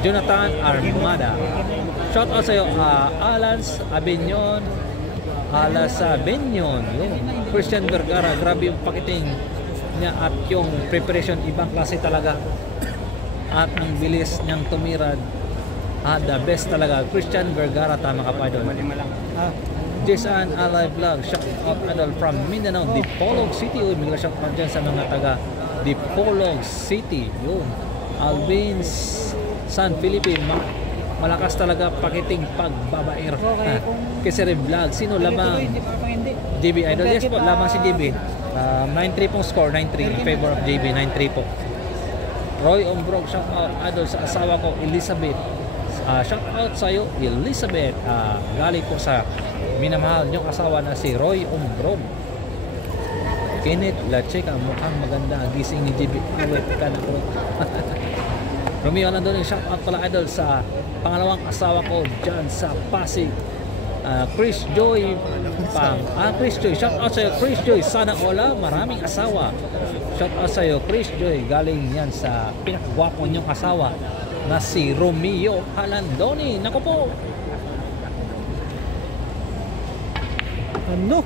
Jonathan Armada. Shout out sa'yo, Alans Abenyon. Alas Abenyon. Yun. Christian Vergara. Grabe yung pakiting niya at yung preparation. Ibang klase talaga. At ang bilis niyang tumirad. The best talaga. Christian Vergara. Tama ka pa, Idol. Jason Alive Vlog, shout out Idol from Mindanao, Dipolog City. Uy, may shout out dyan sa mga taga Dipolog City. Yun. Alvin San Felipe, malakas talaga pakiting pagbabaer. Okay, Kisere Vlog, sino lamang? JB Idol, yes po, lamang si JB. 9-3 pong score, 9-3 in favor of JB, 9-3 po. Roy Ombrog, shout out Idol sa asawa ko, Elizabeth. Shout out sa iyo, Elizabeth. Galing po sa minamahal niyong asawa na si Roy Ombrog. Kenneth Lacheca, mukhang maganda. Gising ni JB. Uwet ka na po. Romeo Landon, shout out pala Idol sa pangalawang asawa ko dyan sa Pasig. Chris Joy Chris Joy, shout out sa iyo Chris Joy. Sana ola, maraming asawa. Shout out sa iyo Chris Joy. Galing yan sa pinakagwapo niyong asawa na si Romeo Halandoni. Naku po. Ano?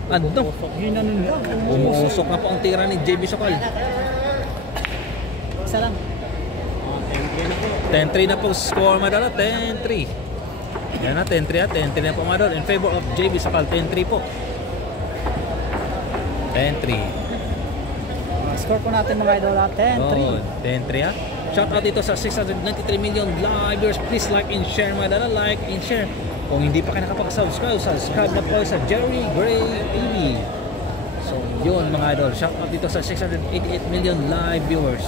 Umuusok na po ang tira ni JB Sokal. Isa lang. 10-3 na po score, Madol. 10-3. Yan na, 10-3 at 10-3 na po, Madol. In favor of JB Sokal, 10-3 po. 10-3. Score po natin mga idol, 10-3. Oh, 10-3 ha. Shout out dito sa 693 million live viewers. Please like and share, Madol. Like and share. Kung hindi pa kayo nakapag-subscribe, subscribe na po sa Jerry Gray TV. So, yun mga idol. Shout out dito sa 688 million live viewers.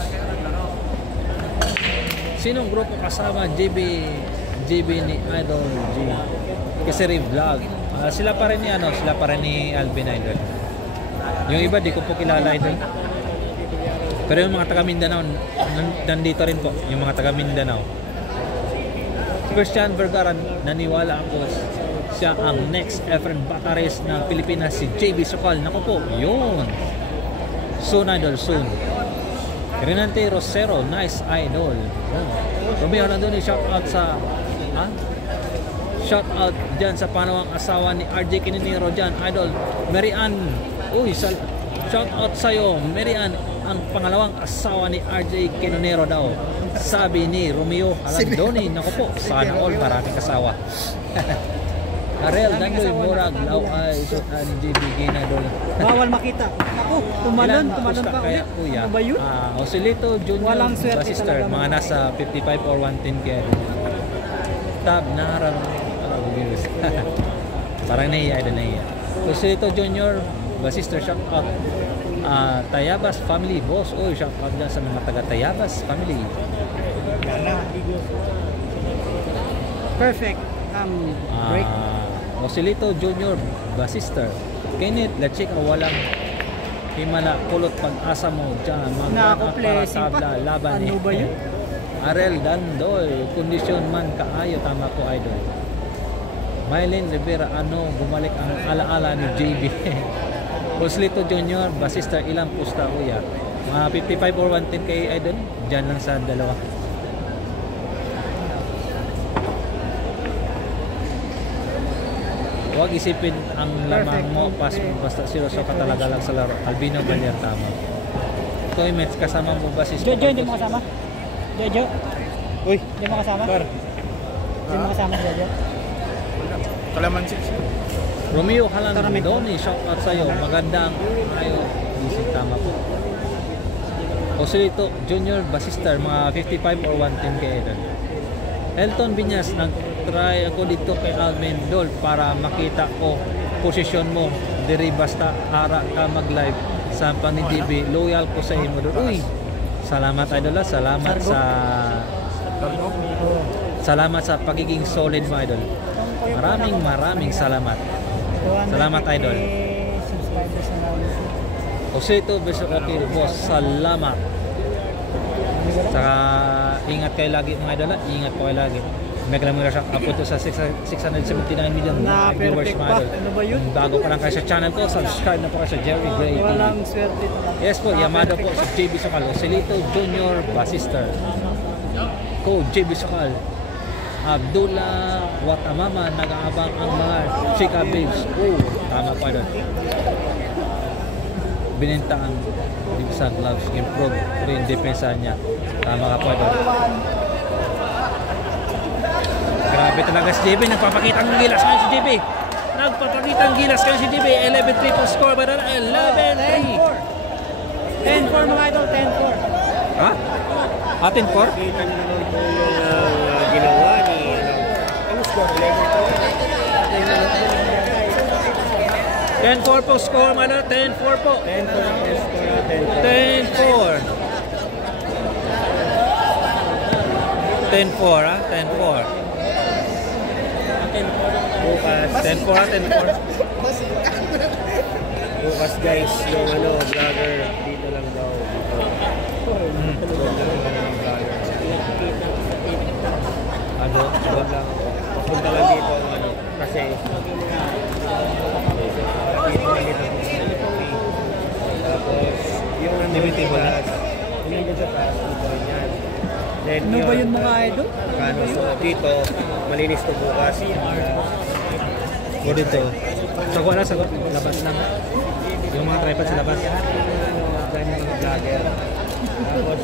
Sinong grupo kasama JB ni Idol G? Kisiri Vlog. Sila pa rin ni Alvin Idol. Yung iba di ko po kilala Idol. Pero yung mga taga Mindanao nandito rin po, yung mga taga Mindanao. Christian Vergara, naniwala ako siya ang next Efren Batares ng Pilipinas, si JB Sokal. Naku po, yun. Soon Idol, soon. Renante Rosero, nice Idol. Romeo nandun, shout out sa shout out dyan sa panawang asawa ni RJ Kininiro dyan, Idol. Mary Ann, shout out sa'yo, Mary Ann, ang pangalawang asawa ni RJ Kininiro daw. Sabi ni Romeo Alandoni, naku po, sana all maraming asawa. Ariel Dandoy Murag, Law ay Isutan JB Ginadol. Bawal makita. Ako, tumalon pa kaya ulit. kuya? Ano ba yun? Osilito Junior, Walang swerte Basister, talaga. mga nasa 55 or 110 kaya. Tab, naharang. Parang nahiya, nahiya. Osilito Junior, Basister, shout out. Tayabas Family, boss. Uy, shout out dyan sa mga taga Tayabas Family. Perfect. Break. Osilito Junior, Basister. Kenneth, Lachika, walang himala, kulot pag-asa mo dyan. Magana para tabla, laban Ano ba yun? Ariel Dandoy, kondisyon man kaayo, tama po Idol. Mylene Rivera, bumalik ang alaala ni JB. Osilito Junior, Basister, ilang pusta kuya? Mga 55 or 110 kay Idol, dyan lang sa dalawa. Huwag isipin ang lamang mo, basta seryoso ka talaga lang sa laro. Albino Balier, tama. Toy Mets, kasama mo ba si Jojo, hindi mo kasama? Jojo? Uy, Hindi mo kasama? Bar. Hindi mo kasama si Jojo? Kalamansi. Romeo Halandoni, shout out sa'yo. Magandang ayo. Busy, tama po. Osilito Junior, Basister, mga 55 or 110 kay Eden. Elton Viñas, nag-try ako dito kay Alvin Dol para makita ko posisyon mo. Diri basta ara ka mag-live sa pang-DB. Loyal ko sa imo doon. Uy, salamat Idol. Salamat sa pagiging solid mo Idol. Maraming salamat. Salamat Idol. Osito beso okay boss. Salamat. Saka ingat kayo lagi mga idol. Ingat po kayo lagi. May kalamang siya apo to sa 679 million viewers mga idol. Ano ba yun? Bago pa lang kayo sa channel ko, subscribe na po kayo sa Jerry Gray TV. Walang swerte talaga. Yes po, Yamada po sa JB Sokal. Osilito Junior, Basister. Ko JB Sokal. Abdullah Watamama, nag-aabang ang mga chika babes. Tama pa doon. Binintaan sa gloves, improve rin depensa niya. Tama ka po doon. Grabe talaga si JB, nagpapakita ng gilas ngayon si JB. Nagpapakita ng gilas ngayon si JB. 11-3 po score ba na? 11-3. 10-4 mga idol, 10-4. Ha? Atin 4? Kita nyo naman po yung ginawa ni ano score? 10-4 po score mga 10-4 po. 10-4 ang score natin. 10-4. 10-4 ha? 10-4. Bukas. 10-4 ha? 10-4. Bukas guys, yung vlogger dito lang daw. Doon lang. Punta lang dito kasi tapos yung nandun sa taas, dito yan. Then Ano ba yun mga idol? So dito, malinis to bukas. O dito. Sagot na, sagot. Labas lang. Yung mga tripod sa labas. Ganyan mga vlogger. Tapos,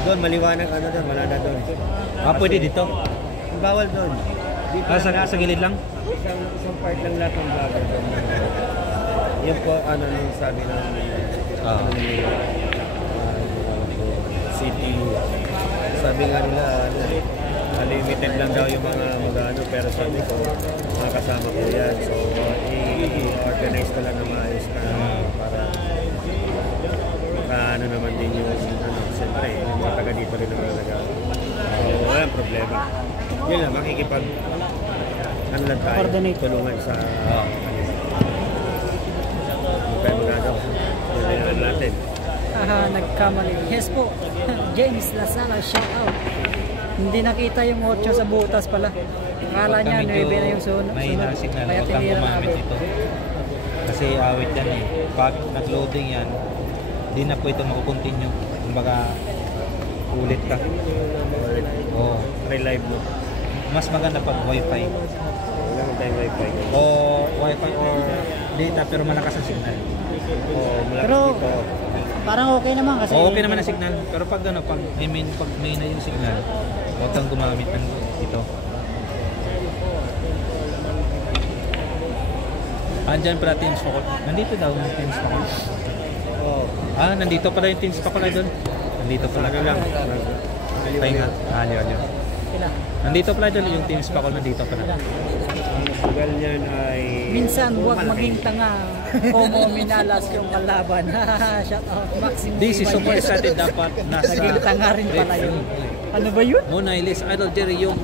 doon, maliwanag doon, wala na doon. Pwede dito. Bawal doon. Dito Sa gilid lang? isang part lang lahat ng vlogger doon. Yan po, nung sabi ng city. Sabi nga nila, limited lang daw yung mga magano, pero sabi ko, mga kasama ko yan. So, i-organize ko lang na maayos para Saka ano naman din yung siyempre, yung mga taga dito rin naman talaga. So, walang problema. Yun lang, makikipag ano lang tayo, Coordinate. tulungan sa kaya magagawa. Tulungan natin. Nagkamali. Yes po. James Lasala, shout out. Hindi nakita yung 8 sa butas pala. Akala niya 9 na yung sunod. May signal, Kaya huwag kang tinira na gumamit agad. ito. Kasi awit yan eh. Pag nag-loading yan, di na po ito makakontinue. Kumbaga, ulit ka. Oo. Relive mo. Mas maganda pag wifi. Wala mo tayong wifi. O wifi or data pero malakas ang signal. O malakas Pero dito. parang okay naman kasi. O okay naman ang signal. Pero pag ano, pag may na yung signal, huwag kang gumamit ng ito. Andyan pala Teams Pakol. Nandito daw yung Teams Pakol. Oo. Nandito pala yung Teams Pakol doon. Nandito pala. Ano lang. Pahinga. Aliw. Nandito pala doon yung Teams Pakol. Nandito pala. Ang sugal niyan ay... Minsan huwag maging tanga. Como minalas yung kalaban. Shout out. Maximum. This is super excited dapat nasa... Naging tanga rin pala yun. Ano ba yun? Muna ilis. Idol Jerry yung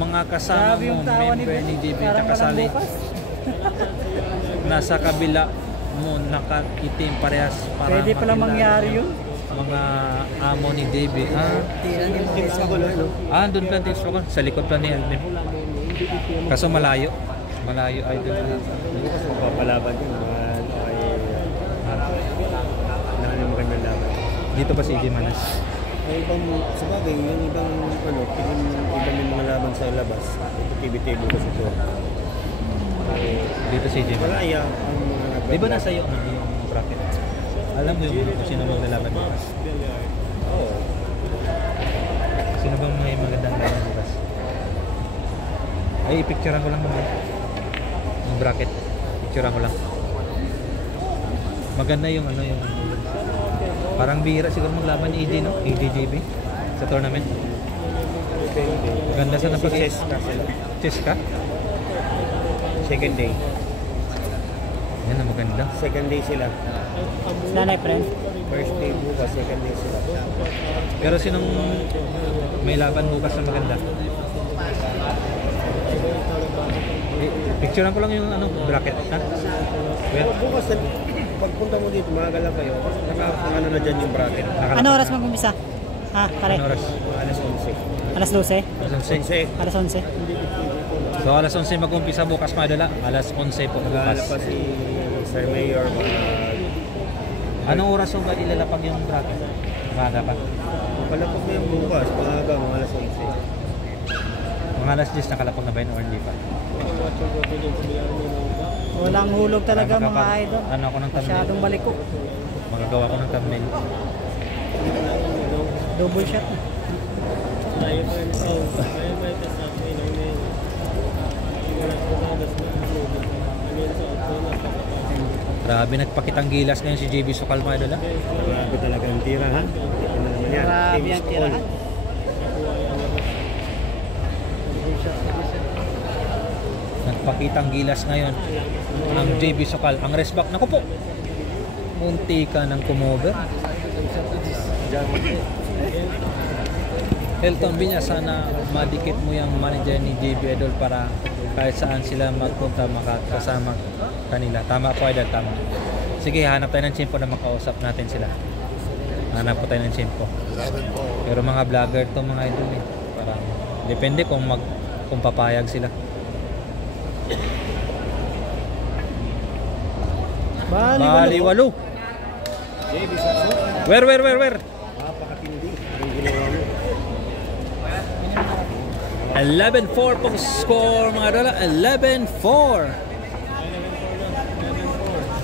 mga kasama Grabe mo, yung tawa ni member ni JB Parang kasali. walang bukas. Nasa kabila mo nakaitim parehas para Pwede pala makilala mangyari yun. mga amo ni JB. Tira ni Teams ako lang, no? Doon plan Teams Pakol. Sa likod plan ni Alvin. Kaso malayo. Malayo idol. Bukas magpapalaban yun. Mga ay... Nakanya magandang laban. Dito ba si EJ Manas? Ang ibang, sa bagay, yung ibang ano, ibang may mga laban sa labas. TV bukas ito. Dito si EJ Manas. Malaya ang mga Di ba nasa iyo yung bracket? Alam mo yung kung sino maglalaban bukas? Oo. Sino bang may magandang laban bukas? Ay, picturean ko lang naman. Yung bracket. Picturean ko lang. Maganda yung ano yung... Parang bihira siguro maglaban ni EJ, no? EJJB sa tournament. Maganda sa napag- Chess ka sila. Chess ka? Second day. Yan na maganda. Second day sila. Nanay friend. First day bukas, second day sila. Pero sinong may laban bukas na maganda? Picturean ko lang yung ano, bracket, ha? Well, Bukas, pagpunta mo dito, maaga lang kayo. Ano na dyan yung bracket. Ano oras mag-umpisa? Pare. Ano oras? Alas 11. Alas 12? Alas 11. 11. Alas 11? So alas 11 mag-umpisa bukas madala. Alas 11 po Nagala bukas. pa si Sir Mayor. Anong oras yung ba ilalapag yung bracket? Umaga pa. Palapag na yung bukas, maaga, mga alas 11. Mga alas 10 nakalapag na ba yun or hindi pa? Walang hulog talaga Para mga makapag- idol. Ano ako ng thumbnail? Masyadong baliko. Magagawa ko ng thumbnail. Double shot. Grabe, nagpakitang gilas ngayon si JB Sokal mga idol, ha? Grabe talaga ang tira, ha? Ano naman yan? Grabe Team ang Skol. tirahan. Nagpakitang gilas ngayon ang JB Sokal. Ang rest back, naku po, munti ka ng kumover. Elton Viña, sana madikit mo yung manager ni JB Idol para kahit saan sila magpunta makakasama kanila. Tama po Idol, tama. Sige, hanap tayo ng chimpo na makausap natin sila. Hanap po tayo ng chimpo. Pero mga vlogger to mga idol eh. Parang depende kung papayag sila. Bali walo. JB Sasso, Where? napakatindi. Ang ginawa mo. 11-4 pong score mga idol. 11-4.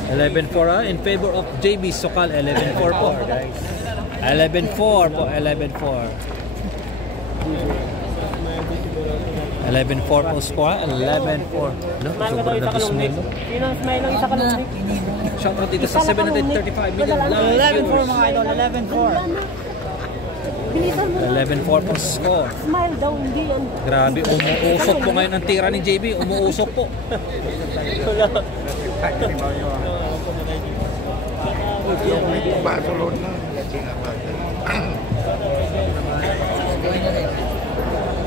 11-4 in favor of JB Sokal. 11-4 po. 11-4 po. 11-4. 11-4 po score. 11-4. No, sobrang nag-smile. May lang isa kalong. Shoutout dito sa 735 million. 11-4 mga idol. 11-4. 11-4 po score. Smile daw, hindi yan. Grabe, umuusok po ngayon ang tira ni JB. Umuusok po.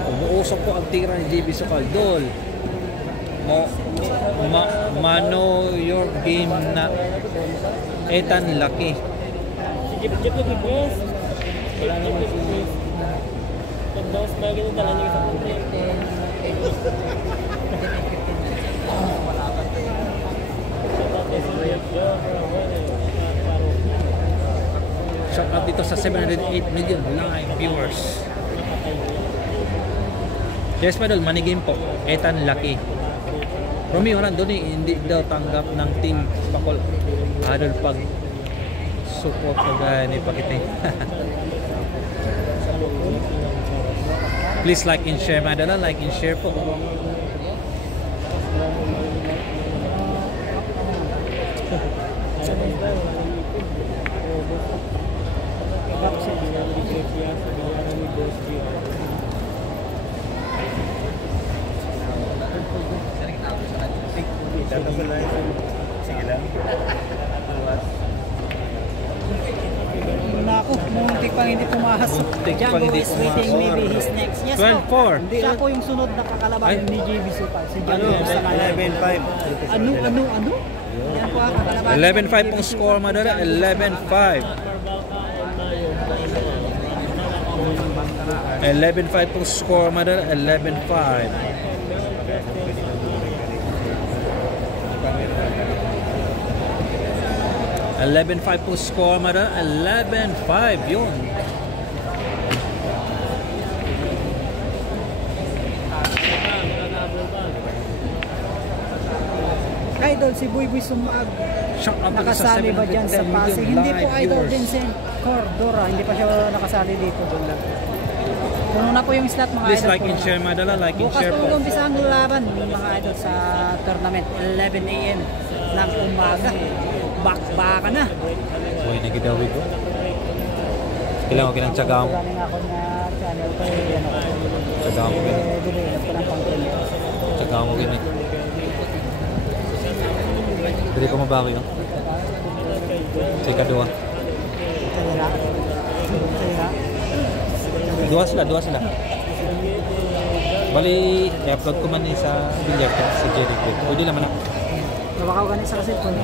Umuusok po ang tira ni JB Sokal. Dol. Mano your game na Ethan Lucky. Wala naman si pag-bounce back ito, dala niyo isang complete. Shout out dito sa 708 million live viewers. Yes, Madol, money game po. Ethan Lucky. Romeo Randoni, hindi daw tanggap ng team Pakol. Adol pag support ko gaya ni Pakiting. Please like and share, Madala. Like and share po. Sige lang. Naku, muntik pang hindi pumasok. Muntik pang Django hindi is waiting, pumasok. maybe he's next. Yes 12-4. po. Siya po yung sunod na kakalaban Ay. ni JB Supa. Si Django sa kanya. 11-5. Ano? Yan po ang kakalaban. 11-5 pong score, Madala. 11-5. 11-5 pong score, Madala. 11-5. 11-5 po score, Madala. 11-5 yun. Idol, si Buibuy Sumag. Shout out dito sa Nakasali ba dyan sa 710 Pasig? million Hindi po live Idol viewers. Vincent Cordora. Hindi pa siya nakasali dito. Puno na po yung slot mga Please idol. like and share, Madala. Like and Bukas share po po. umpisa ang laban mga idol sa tournament. 11 a.m. ng umaga. Bakbaka na. Uy, nagidawi ko. Kailangan ko kinang mo. Running ako na channel ko. Tsagaan mo ganun. Develop ko ng content. Tsagaan mo ganun. Hindi ko mabaki yun. Sika dua. Kaya. Dua sila. Bali, i-upload ko man sa bilyar ko sa Jerry Quick. Pwede naman ako. Nabakaw ganit sa cellphone.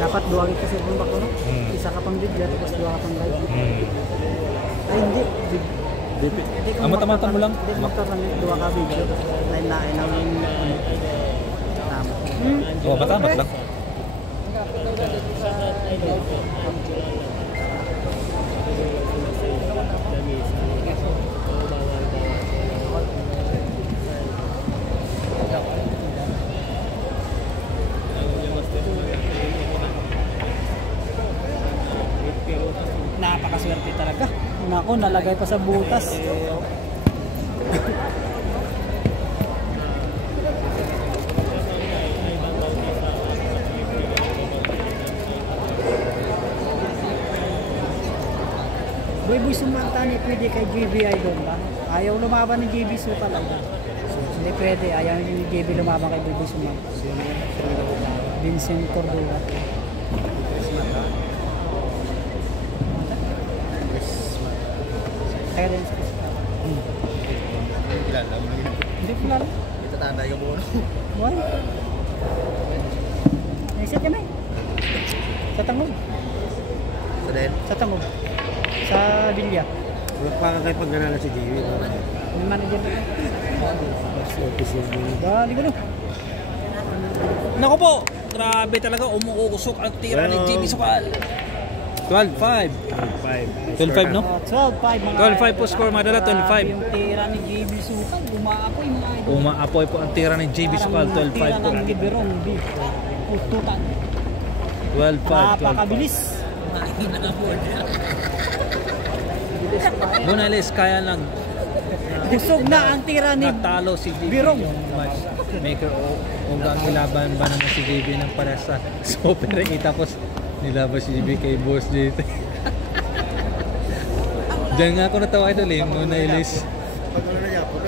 Dapat dua ka cellphone ba ko no? Isa ka pang video tapos dua ka pang live. Ay hindi. Hindi ko Mata-mata mo lang. Hindi magkaroon dua ka video. Lain-lain ang tama. Oo, matamat lang. Napakaswerte talaga. Nako, nalagay pa sa butas. Buibuy Sumanta ni pwede kay JB Idol ba? Ayaw lumaban ni JB Supa lang. Hindi pwede, ayaw ni JB lumaban kay Buibuy Sumanta. Vincent Cordova. Kaya din sa Kilala mo yun. hindi ko lalo. Itatanda ka muna. Why? Naisit kami. Sa Tangog. Sa din? Sa Tangog. Sa Bilya. Wala pa ka kayo pag nanala si Jimmy. May manager na. Official mo yun. Dali ko no. Naku po! Grabe talaga, umuusok ang tira ni Jimmy Sokal. 12-5. 12-5, no? 12-5 mga 12-5 po score, Madala. 12-5. Yung tira ni JB Sukal. Umaapoy mga idol. Umaapoy po ang tira ni JB Sokal. 12-5 po. Tira ng Liberong. Pututan. 12-5. Napakabilis. Bonales, kaya lang Busog na ang tira ni natalo si JB. Birong. Yung matchmaker o kung ang ilaban ba naman si JB ng para sa Super 8 tapos nilaban si JB kay Boss JT. Diyan nga ako natawa idol eh, muna ilis.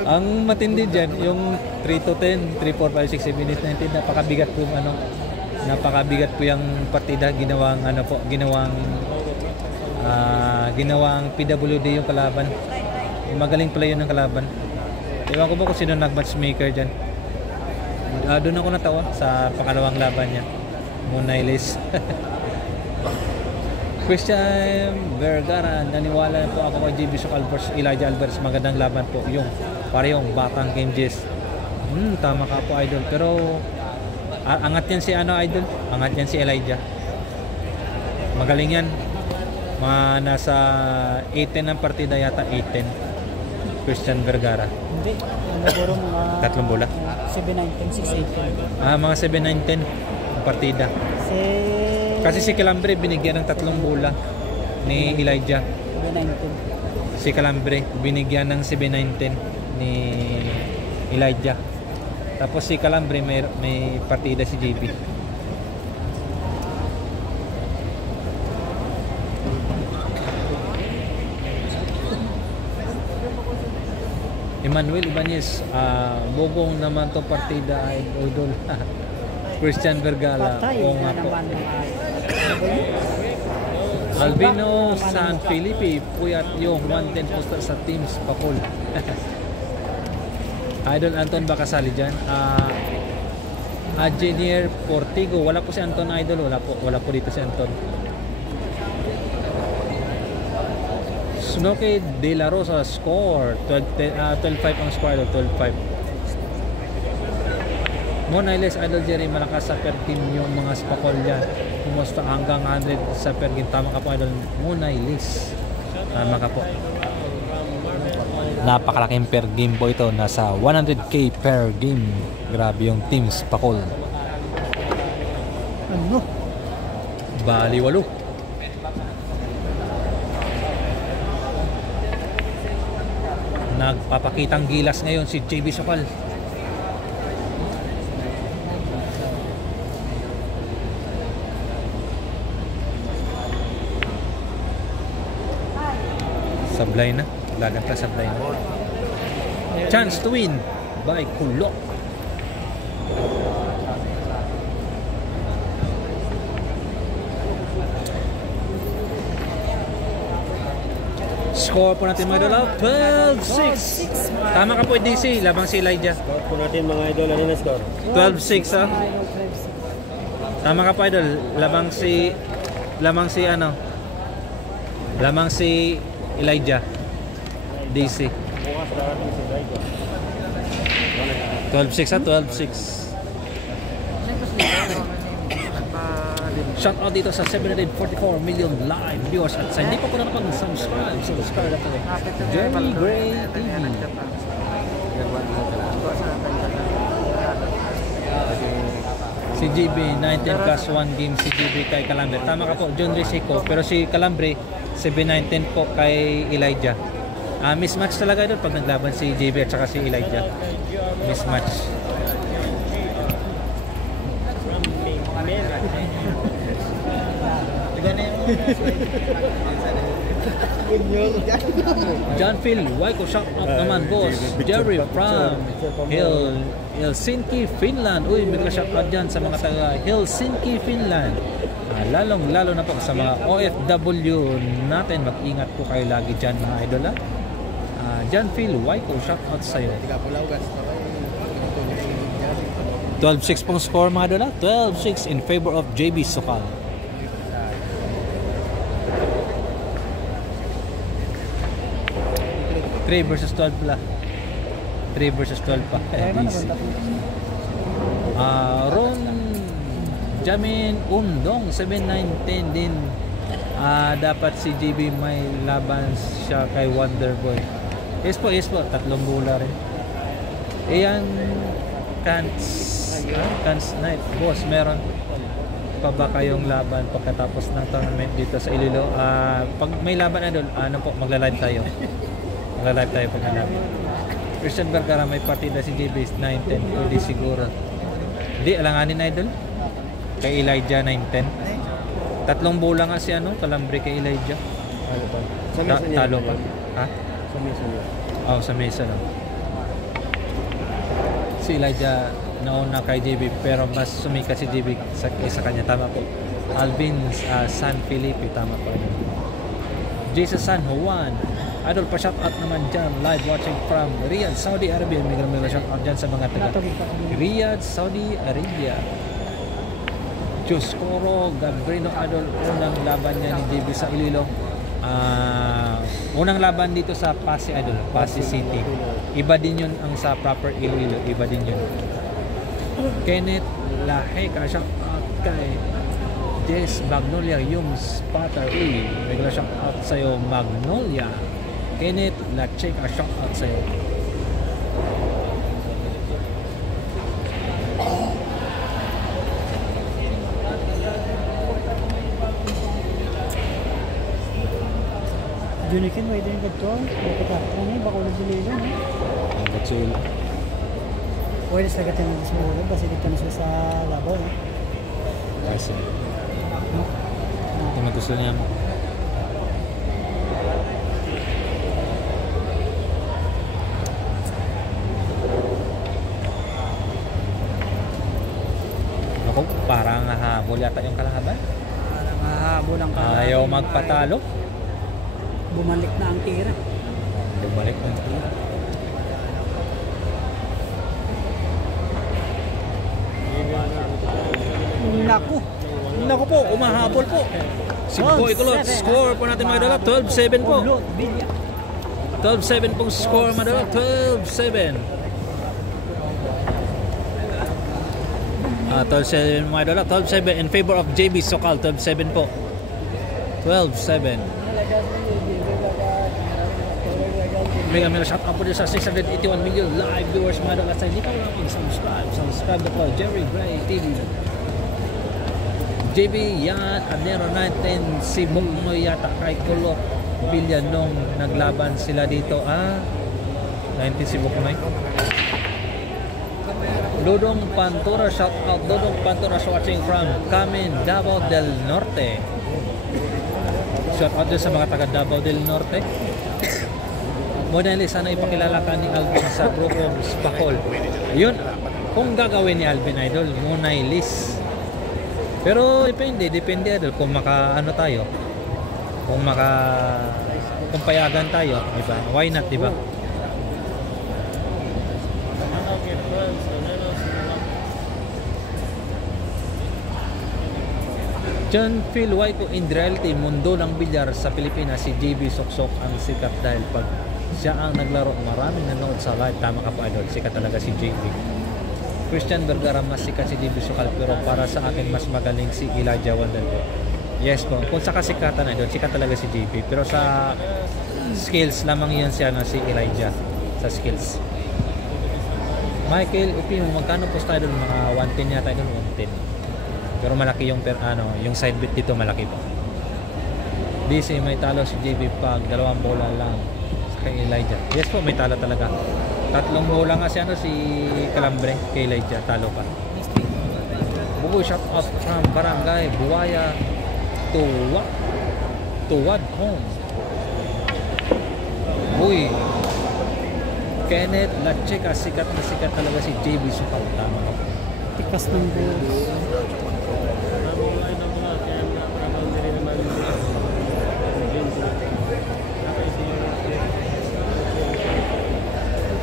Ang matindi dyan, yung 3 to 10, 3, 4, 5, 6, 7, 8, 19, napakabigat yung ano, Napakabigat po yung partida, ginawang ginawang PWD yung kalaban. Magaling pala yun ng kalaban. Ewan ko ba kung sino nag-matchmaker dyan. Doon ako natawa sa pangalawang laban niya. Munailis. Christian Vergara, naniwala po ako kay JB Sok Alvarez, Elijah Alvarez, magandang laban po. Yung parehong batang Game Jess. Tama ka po, idol. Pero angat yan si idol. Angat yan si Elijah. Magaling yan. Mga nasa 8-10 ang partida yata, 8-10. Christian Vergara. Hindi. Siguro mga... Tatlong bola? 7-9-10, 6-8. Mga 7-9-10 ang partida. Si... Kasi si Calambre binigyan ng 3 bola ni Elijah. 7-9-10. Si Calambre binigyan ng 7-9-10 ni Elijah. Tapos si Calambre may partida si JB. Emmanuel Ibanez, bogong naman to partida ay idol. Christian Vergara, Patay oo na nga po. naman mga... Albino San Felipe, puyat yung 110 poster sa teams Papol. Idol Anton ba kasali dyan? Engineer Portigo, wala po si Anton idol, wala po dito si Anton. Snoke De La Rosa score 12-5 ang score, 12-5. Monailes, Idol Jerry, malakas sa per team yung mga spakol dyan. Kumusta hanggang 100 sa per game. Tama ka po, Idol Monailes. Tama ka po. Napakalaking per game po ito. Nasa 100k per game. Grabe yung team spakol. Ano? Baliwalo. Nagpapakitang gilas ngayon si JB Sokal. Sablay na. Lagan ka sablay na. Chance to win by Kulok. Score po natin mga idol, 12-6. Tama ka po, DC, labang si Elijah. Score po natin mga idol, ano na score? 12-6 ah. Tama ka po, idol, labang si Elijah. DC. 12-6 ah, 12-6. Shout out dito sa 744 million live viewers at sa hindi pa po na nakapag-subscribe, subscribe na po. Jerry Gray TV. Si GB 19 plus 1 game si GB kay Calambre. Tama ka po, John Risico. Pero si Calambre 7-9-10 po kay Elijah. Mismatch talaga doon pag naglaban si JB at saka si Elijah. Mismatch. John Phil, Waiko, shout out naman boss. Jerry from Helsinki, Finland. Uy, may shout out dyan sa mga taga Helsinki, Finland. Lalo na po sa mga OFW natin. Mag-ingat po kayo lagi dyan mga idol. John Phil, Waiko, shout out sa'yo. 12-6 pong score mga idol. 12-6 in favor of JB Sokal. 3 versus 12 pala. 3 versus 12 pa. Ron Jamin Undong 7-9-10 din. Dapat si GB may laban siya kay Wonderboy. Yes po, tatlong bola rin. Ayan, Cans Night. Boss, meron pa ba kayong laban pagkatapos ng tournament dito sa Iloilo? Pag may laban na doon, magla-live tayo. Magla-live tayo pag namin. Christian Vergara, may partida si JB 9-10. Pwede siguro. Hindi, alanganin idol. Kay Elijah 9-10. Tatlong bola nga si Calambre kay Elijah. Talo pa. Ha? Sa mesa niya. Sa mesa lang. Si Elijah nauna kay JB pero mas sumikat si JB sa kanya. Tama po. Alvin San Felipe, tama po rin. Jason San Juan, Idol pa shout out naman dyan, live watching from Riyadh, Saudi Arabia. May shout out dyan sa mga taga Riyadh, Saudi Arabia. Chuscoro Gabrielo Idol, unang laban niya ni JB sa Iloilo. Unang laban dito sa Pasay Idol, Pasay City. Iba din yun ang sa proper Iloilo, iba din yun. Kenneth Laheka, shout out kay Jess Magnolia, yung spotter. Uy, regular shout out sa'yo Magnolia. Kenneth Laheka, shout out sa'yo. Junikin, pwede rin ganito. Bakit ka? Ano yun? Bako na dili yun. Gatsul. Pwede sa gatin ng dismuro. Basta dito na siya sa labaw. Kasi kung gusto niya mo. Ako, parang nahabol yata yung kalaban. Parang hahabol ang kalaban. Ayaw magpatalo. Bumalik na ang tira. Bumalik ng tira. Naku. Naku po, umahabol po. Si Boy Kulot, score po natin mga dala, 12-7 po. 12-7 pong score mga dala, 12-7. 12-7 mga dala, 12-7 in favor of JB Sokal, 12-7 po. 12-7. Mega shout out po dito sa 681 million live viewers mga dala. Sa hindi pa lang subscribe na po, Jerry Gray TV. JB yan, Adnero 19, si Mugnoy yata kay Kulot Villa nung naglaban sila dito. 19 si Mugnoy. Dodong Pantura, shout out Dodong Pantura watching from Camin, Davao del Norte. Shout out din sa mga taga Davao del Norte. Modeli, sana ipakilala ka ni Alvin sa grupo Spacol. Yun, kung gagawin ni Alvin Idol, Munay list. Pero depende Idol kung ano tayo. Kung payagan tayo, di ba? Why not, di ba? John Phil Waiko, in reality, mundo ng bilyar sa Pilipinas, si JB Soksok ang sikat dahil pag siya ang naglaro, maraming nanood sa live. Tama ka po, Idol, sikat talaga si JB. Christian Vergara, mas sikat si JB Sokal, pero para sa akin mas magaling si Elijah Wandel po. Yes po, kung sa kasikatan, Idol, sikat talaga si JB, pero sa skills lamang yun siya na si Elijah, sa skills. Michael Upino, magkano po tayo doon? Mga 110 yata doon, 110. Pero malaki yung yung side bit dito, malaki po. DC, may talo si JB pag 2 bola lang kay Elijah. Yes po, may talo talaga. 3 bola nga si Calambre kay Elijah, talo pa. Bugoy shout out from Barangay Buaya Tuwad Home. Uy, Kenneth Lacheka, sikat na sikat talaga si JB Sokal. Tama ko. Tikas ng goals.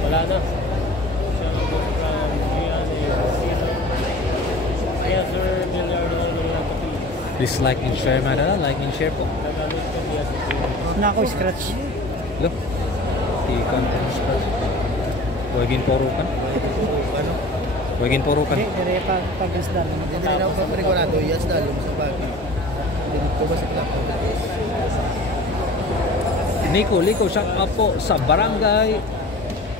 Wala na. Please like and share, madala. Like and share po. Nako, scratch. Look. Ikan scratch. Huwagin porukan. Huwagin porukan. Dire pag-isdal. Hindi rin ako paprigurado, yes dalo sa bagay. Hindi ko ba sa club? Liko, shout out po sa Barangay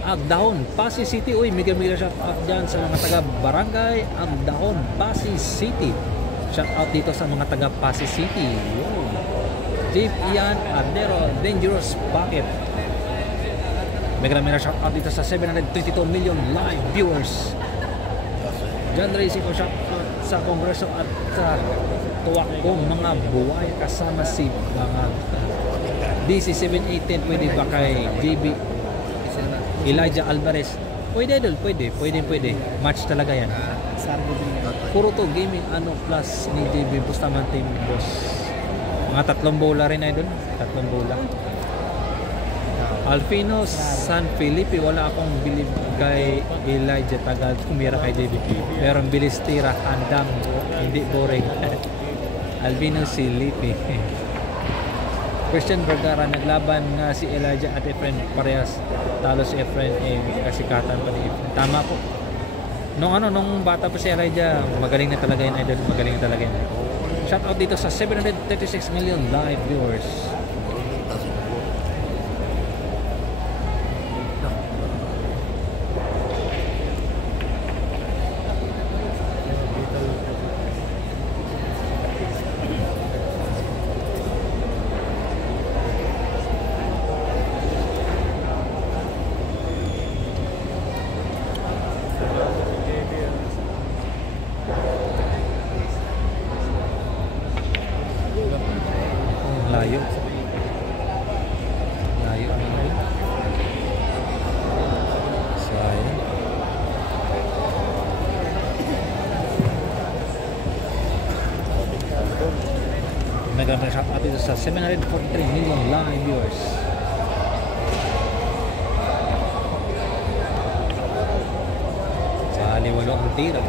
Agdahon, Pasay City. Uy, mega shout out dyan sa mga taga Barangay Agdahon, Pasay City. Shout out dito sa mga taga Pasay City. Jeep Ian Adnero, Dangerous Bucket. Mega shout out dito sa 722 million live viewers. John Racing ko shout out sa Kongreso at sa tuwak kong mga buhay kasama si mga DC 718. Pwede ba kay JB Elijah Alvarez? Pwede idol, pwede. Match talaga yan. Sargo din yan. Puro to gaming plus ni JB Bustamante boss. Mga 3 bola rin idol. 3 bola. Alfino San Felipe, wala akong bilib kay Elijah Tagal kumira kay JB. Pero ang bilis tira, handang, hindi boring. Alvino Silipi. Christian Vergara, naglaban nga si Elijah at Efren parehas. Talo si Efren, kasikatan pa ni Efren. Tama po. Nung bata pa si Elijah, magaling na talaga yun, idol. Magaling na talaga yun. Shout out dito sa 736 million live viewers. Layo. Layo naman. Sayang. Nagandang shout out dito sa 743 million live viewers. Sali 8 ang tira.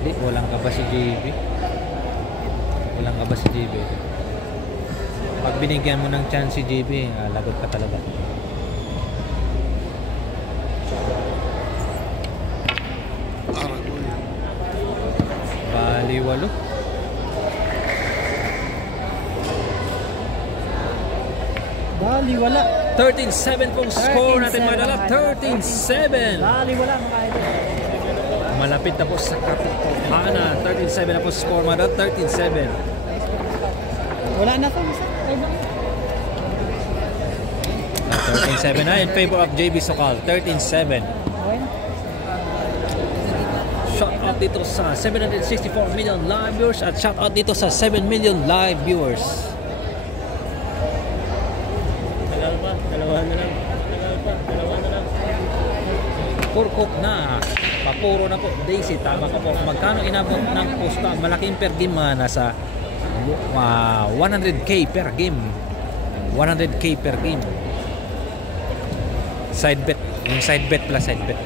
Hindi, walang kaba si JB. Walang kaba si JB. Pag binigyan mo ng chance si JB, lagot ka talaga. Bali 8. Bali, wala. 13-7 pong score natin mga dala. 13-7. Bali, wala mga idol. Malapit na po sa katotohanan. 13-7 na po score mga dala. 13-7. Wala na to. Isa. 13-7 na in favor of JB Sokal. 13-7. Okay na. Shout out dito sa 764 million live viewers at shout out dito sa 7 million live viewers. Tagal pa, dalawa na lang. Purkop na. Papuro na po. Daisy, tama ka po. Magkano inabot ng posta? Malaking per game, nasa 100k per game. 100k per game. Side bet. Yung side bet plus side bet.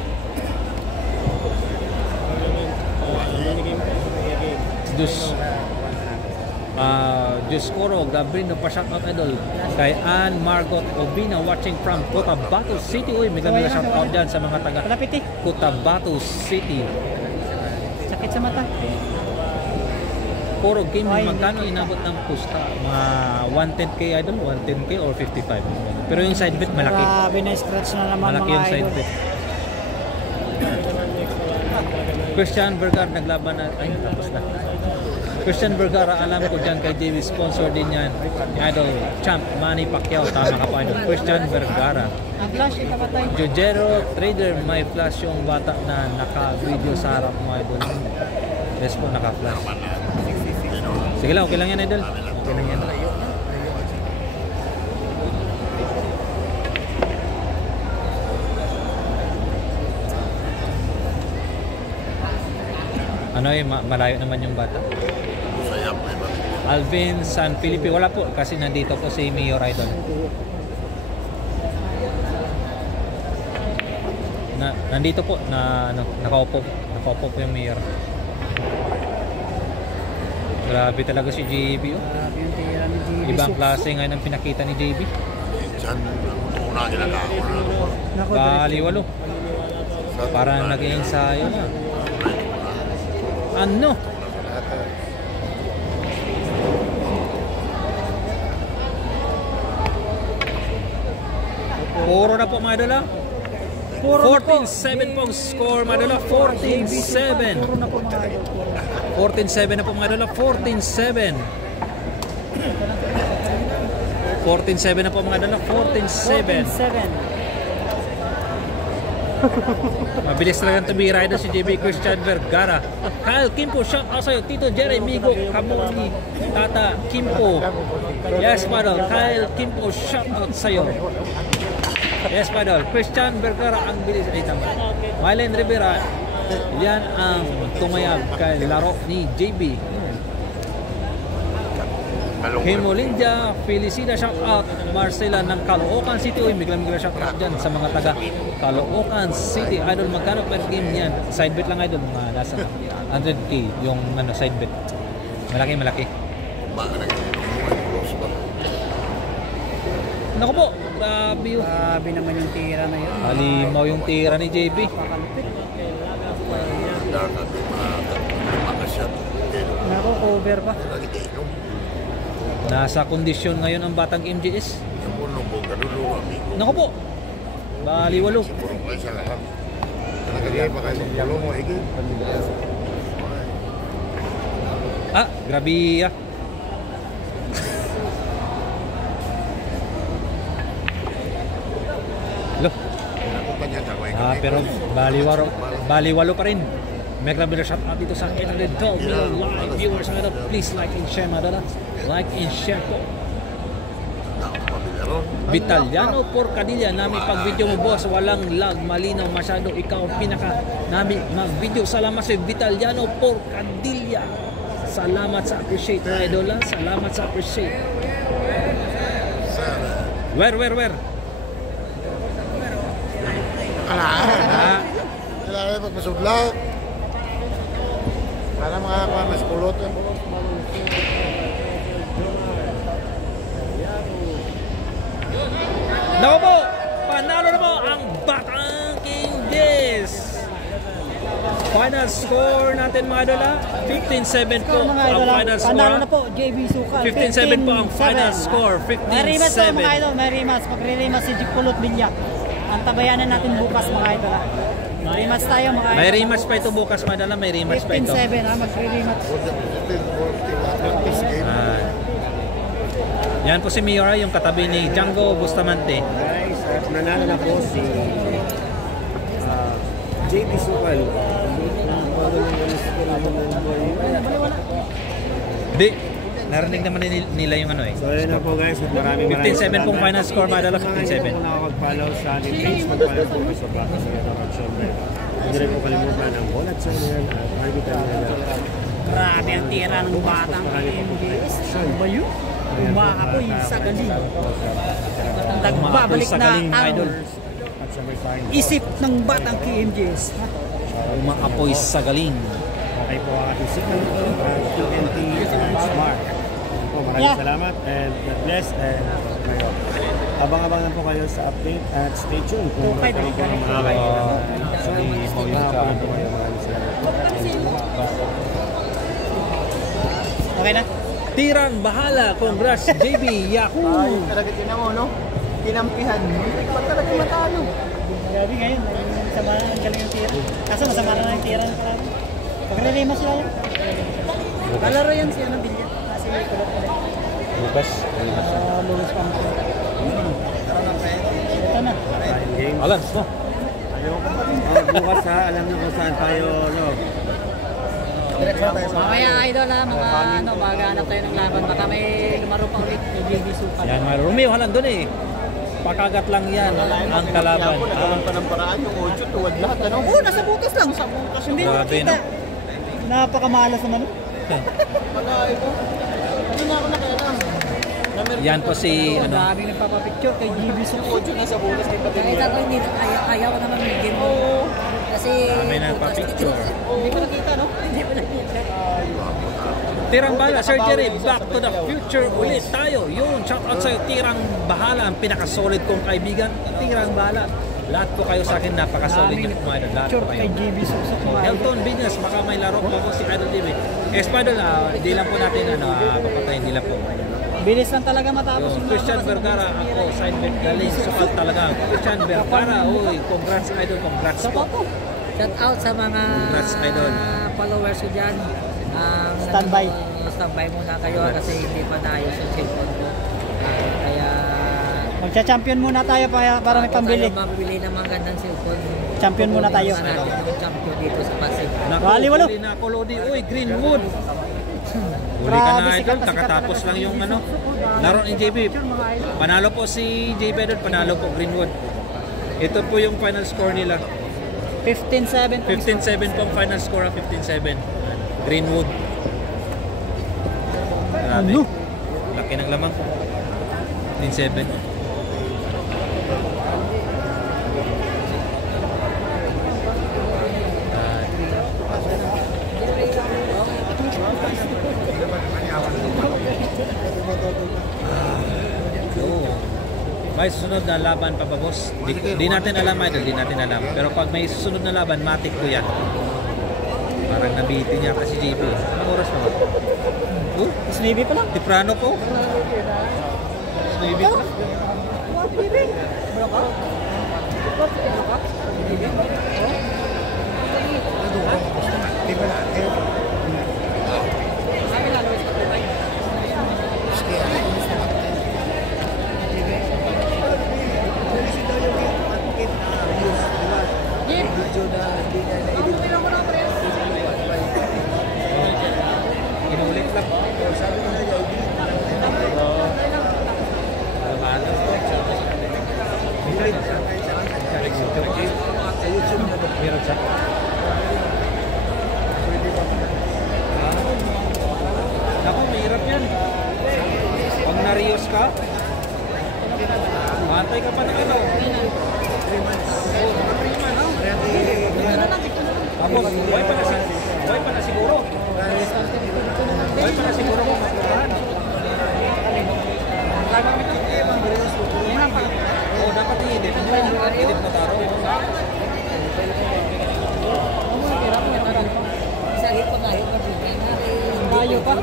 Diyos Koro, Gabrino pa shoutout idol. Kay Ann Margot Obina watching from Cotabato City. Uy, may ganda shoutout dyan sa mga taga Palapit eh. Cotabato City. Sakit sa mata. Puro game, magkano inabot ng pusta? Mga 110k idol, 110k or 55. Pero yung side bet malaki. Grabe na scratch na naman Malaki mga yung side idol. bet. Christian Vergara naglaban na. Ay, tapos na. Christian Vergara, alam ko dyan kay JB, sponsor din yan. Idol, Champ, Manny Pacquiao. Tama ka pa idol. Christian Vergara. Ang flash, ikamatay. Jojero Trader, may flash yung bata na naka-video sa harap mo idol. Yes po, naka-flash. Sige lang, okay lang yan idol. Okay lang yan. Ano malayo naman yung bata. Alvin San Felipe, wala po kasi nandito po si Mayor Idol. Nandito po nakaupo po yung Mayor. Grabe talaga si JB. Grabe yung tira ni JB. Ibang klase ngayon ang pinakita ni JB. Bali 8. Parang nag-i-ensayo na. Ano? Puro na po mga idol. 14-7 pong score mga idol. 14-7. 14-7 na po mga idol. 14-7. 14-7 na po mga idol. 14-7. 14-7. Mabilis talagang tumira ito si JB. Christian Vergara. Kyle Kimpo, shout out sa'yo. Tito Jerry Migo Kamoni, Tata Kimpo. Yes, madam. Kyle Kimpo, shout out sa'yo. Yes, Idol. Christian Vergara ang bilis. Ay, tama. Mylen Rivera. Yan ang tumayag kay laro ni JB. Hemolindia, Felicina shout out. Marcela ng Caloocan City. Uy, biglang shout out dyan sa mga taga Caloocan City. Idol, magkano per game yan? Side bet lang, Idol. Mga nasa 100k yung ano, side bet. Malaki, malaki. Naku po, grabe yun. Grabe naman yung tira na yun. Halimaw yung tira ni JB. Naku, cover pa. Nasa kondisyon ngayon ang batang MJS. Naku po, bali 8. Ah, grabe ah. Loh. Pero bali 8 pa rin. May grabe na shout out dito sa Internet Dog live viewers mga dad. Please like and share mga dad. Like and share po. Vitaliano Porcadilla, nami pag video mo boss, walang lag, malinaw masyado, ikaw pinaka nami mag-video. Salamat sa Vitaliano Porcadilla. Salamat sa appreciate idol, salamat sa appreciate. Where? Kailangan magpasudlak. Para makakakuha mas kulot. Naku po, panalo na po ang Batang Kingdes. Final score natin mga idola, 15-7 po Mga ang idol, final panalo na score. po, JB Sukal. 15-7 po ang final score, May rematch po mga 15-7. idol, may rematch. Magre-rematch si Jikulot Bilya. Ang tabayanan natin bukas mga idol. Rematch tayo mga idol. May rematch pa ito bukas mga idola, may rematch pa ito. 15-7 ha, magre-rematch. Yan po si Miora, yung katabi ni Django Bustamante. Guys, at nanalo na po si JB Sukal. Di, narinig naman nila yung ano eh. So yun na po guys, at maraming 15-7 pong final score mga idola, 15-7. Kung nakakag-follow sa ating page, mag-follow po kayo sa Bata sa Ito at syempre. Hindi rin po kalimutan ang Bolat Channel at Harvey Canela. Grabe ang tira ng batang MJS. Ano ba yun? Umaapoy sa galing. Nagbabalik na ang At syempre fine. isip ng batang KMJS. Umaapoy sa galing. Okay po ang ating signal at TNT and Smart. Po, maraming salamat and God bless and kayo. Abang-abang lang po kayo sa update at stay tuned kung Okay, mga okay. so, mga po kayo. Maraming salamat. Okay na? Tirang bahala, congrats JB Yahoo! Talaga tinaw, no? Kinampihan. Hindi pa talaga matalo. Grabe ngayon, sama na ang galing yung tira. Kaso masama na yung tira. Pagre-rematch sila yun. Kalaro yan si ano Bilya. Kasi kulot pala. Lucas. Lulos pa. Ito na. Alam mo. Bukas ha, alam nyo kung saan tayo, no? Mamaya idol ha, mga ano, maghanap tayo ng laban. Baka may lumaro pa ulit ni JB Sukal. Yan, mga Romeo Halan doon eh. Pakagat lang yan ang kalaban. Nagawan pa ng paraan yung audio, tuwad lahat, ano? Oo, nasa butas lang. Sa butas. Hindi mo Grabe, kita. no? Napakamalas naman. Pag-aay ko. Hindi na ako nakialam. Yan po si ano. Daming nagpapapicture kay JB Sukal. Audio nasa bulas kay Patin. Kahit ako hindi, ayaw ko naman may game. Kasi May nagpa-picture. Hindi ko nakita, no? hindi ko nakita. Tirang Bahala, surgery, back to the future ulit tayo. Yun, shout out sa'yo, Tirang Bahala, ang pinaka-solid kong kaibigan. Tirang Bahala. Lahat po kayo sa akin, napaka-solid Daming yung kumain. Lahat po picture kayo. kay JB Sukal. Elton Venus, baka may laro po ako si Idol TV. Espadol, hindi lang po natin papatayin, hindi lang po. Bilis lang talaga matapos Yung Christian Vergara, ako, side bet galing, sukal talaga. Christian Vergara, uy, congrats Idol, congrats po. Shout out sa mga Congrats, idol. followers ko dyan. Standby. Standby muna kayo kasi hindi pa naayos yung cellphone ko. Kaya Magcha-champion muna tayo para may pambili. Bago tayo mabili ng mga gandang cellphone. Champion muna tayo. Natin yung champion dito sa Pasig. Wali, walo. Huli na ako, Lodi. Uy, Greenwood. Huli ka Grabe, na sikat Idol, na sikat kakatapos talaga lang si yung JB ano. Sukal. Laro ni JB. Panalo po si JB doon, panalo po Greenwood. Ito po yung final score nila. 15-7. 15-7 po ang final score, 15-7. Greenwood. Grabe. Ano? Laki ng lamang. 15-7. May susunod na laban pa ba, boss? Di natin alam, idol. Di natin alam. Pero pag may susunod na laban, matik ko yan. Parang nabitin niya kasi JB. Anong oras na ba? Navy pa lang. Tiprano po. Navy pa. Inulit lang. Meron siya. Naku, mahirap yan. Pag na-Rios ka, matay ka pa ng ano. 3 months. Tapos, buhay pa na siguro. Buhay pa na siguro kung matulahan. Oo, dapat i-edit. Edit mo taro. Tayo pa.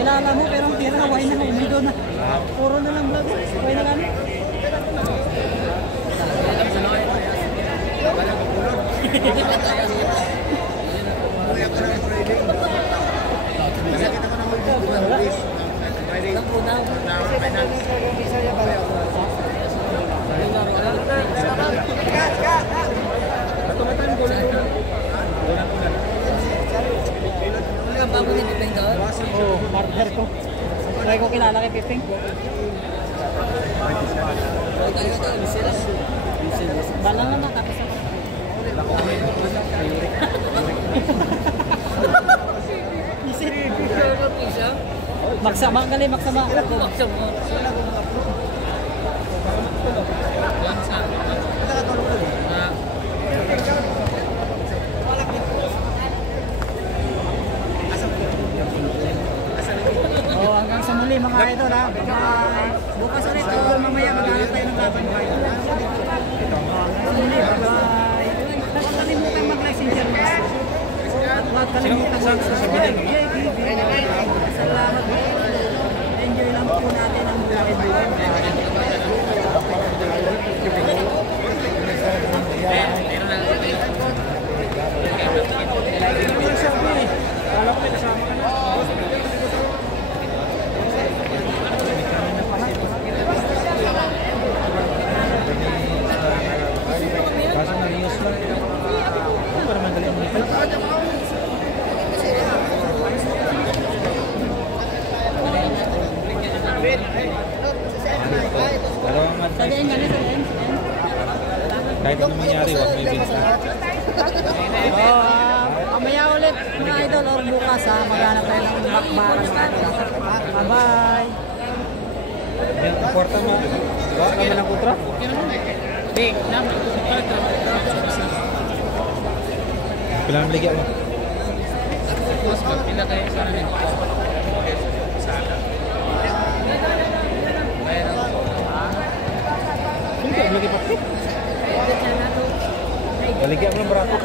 Kilala mo pero ang tira, why na umido na. Puro na lang vlog. Why na lang. Oh, partner ko. Try ko kilala kay Piping. Balang na tapos ako. Magsama, galing magsama. Oh, hanggang sa muli mga idol ha. Bukas ulit o mamaya maghanap tayo ng laban mga idol. Hanggang sa muli, bye-bye. Huwag kalimutan mag-like and share mga idol. Huwag kalimutan mag-subscribe. Salamat. Enjoy lang po natin ang buhay buhay. Kala ko may kasama ka na. Kaso na-Rios lang. Ano ba naman galing mo nito? Dalawang man. Kahit ano mangyari, huwag may win. Mamaya ulit mga idol or bukas ha. Maghanap tayo ng bakbakan. Bye-bye. Yan, importa mo. Bawa kami ng kontra. Big, naman. Kailangan maligyan mo. Pila kayo sa amin. Hindi, lagi pa. Baligyan mo ng barato.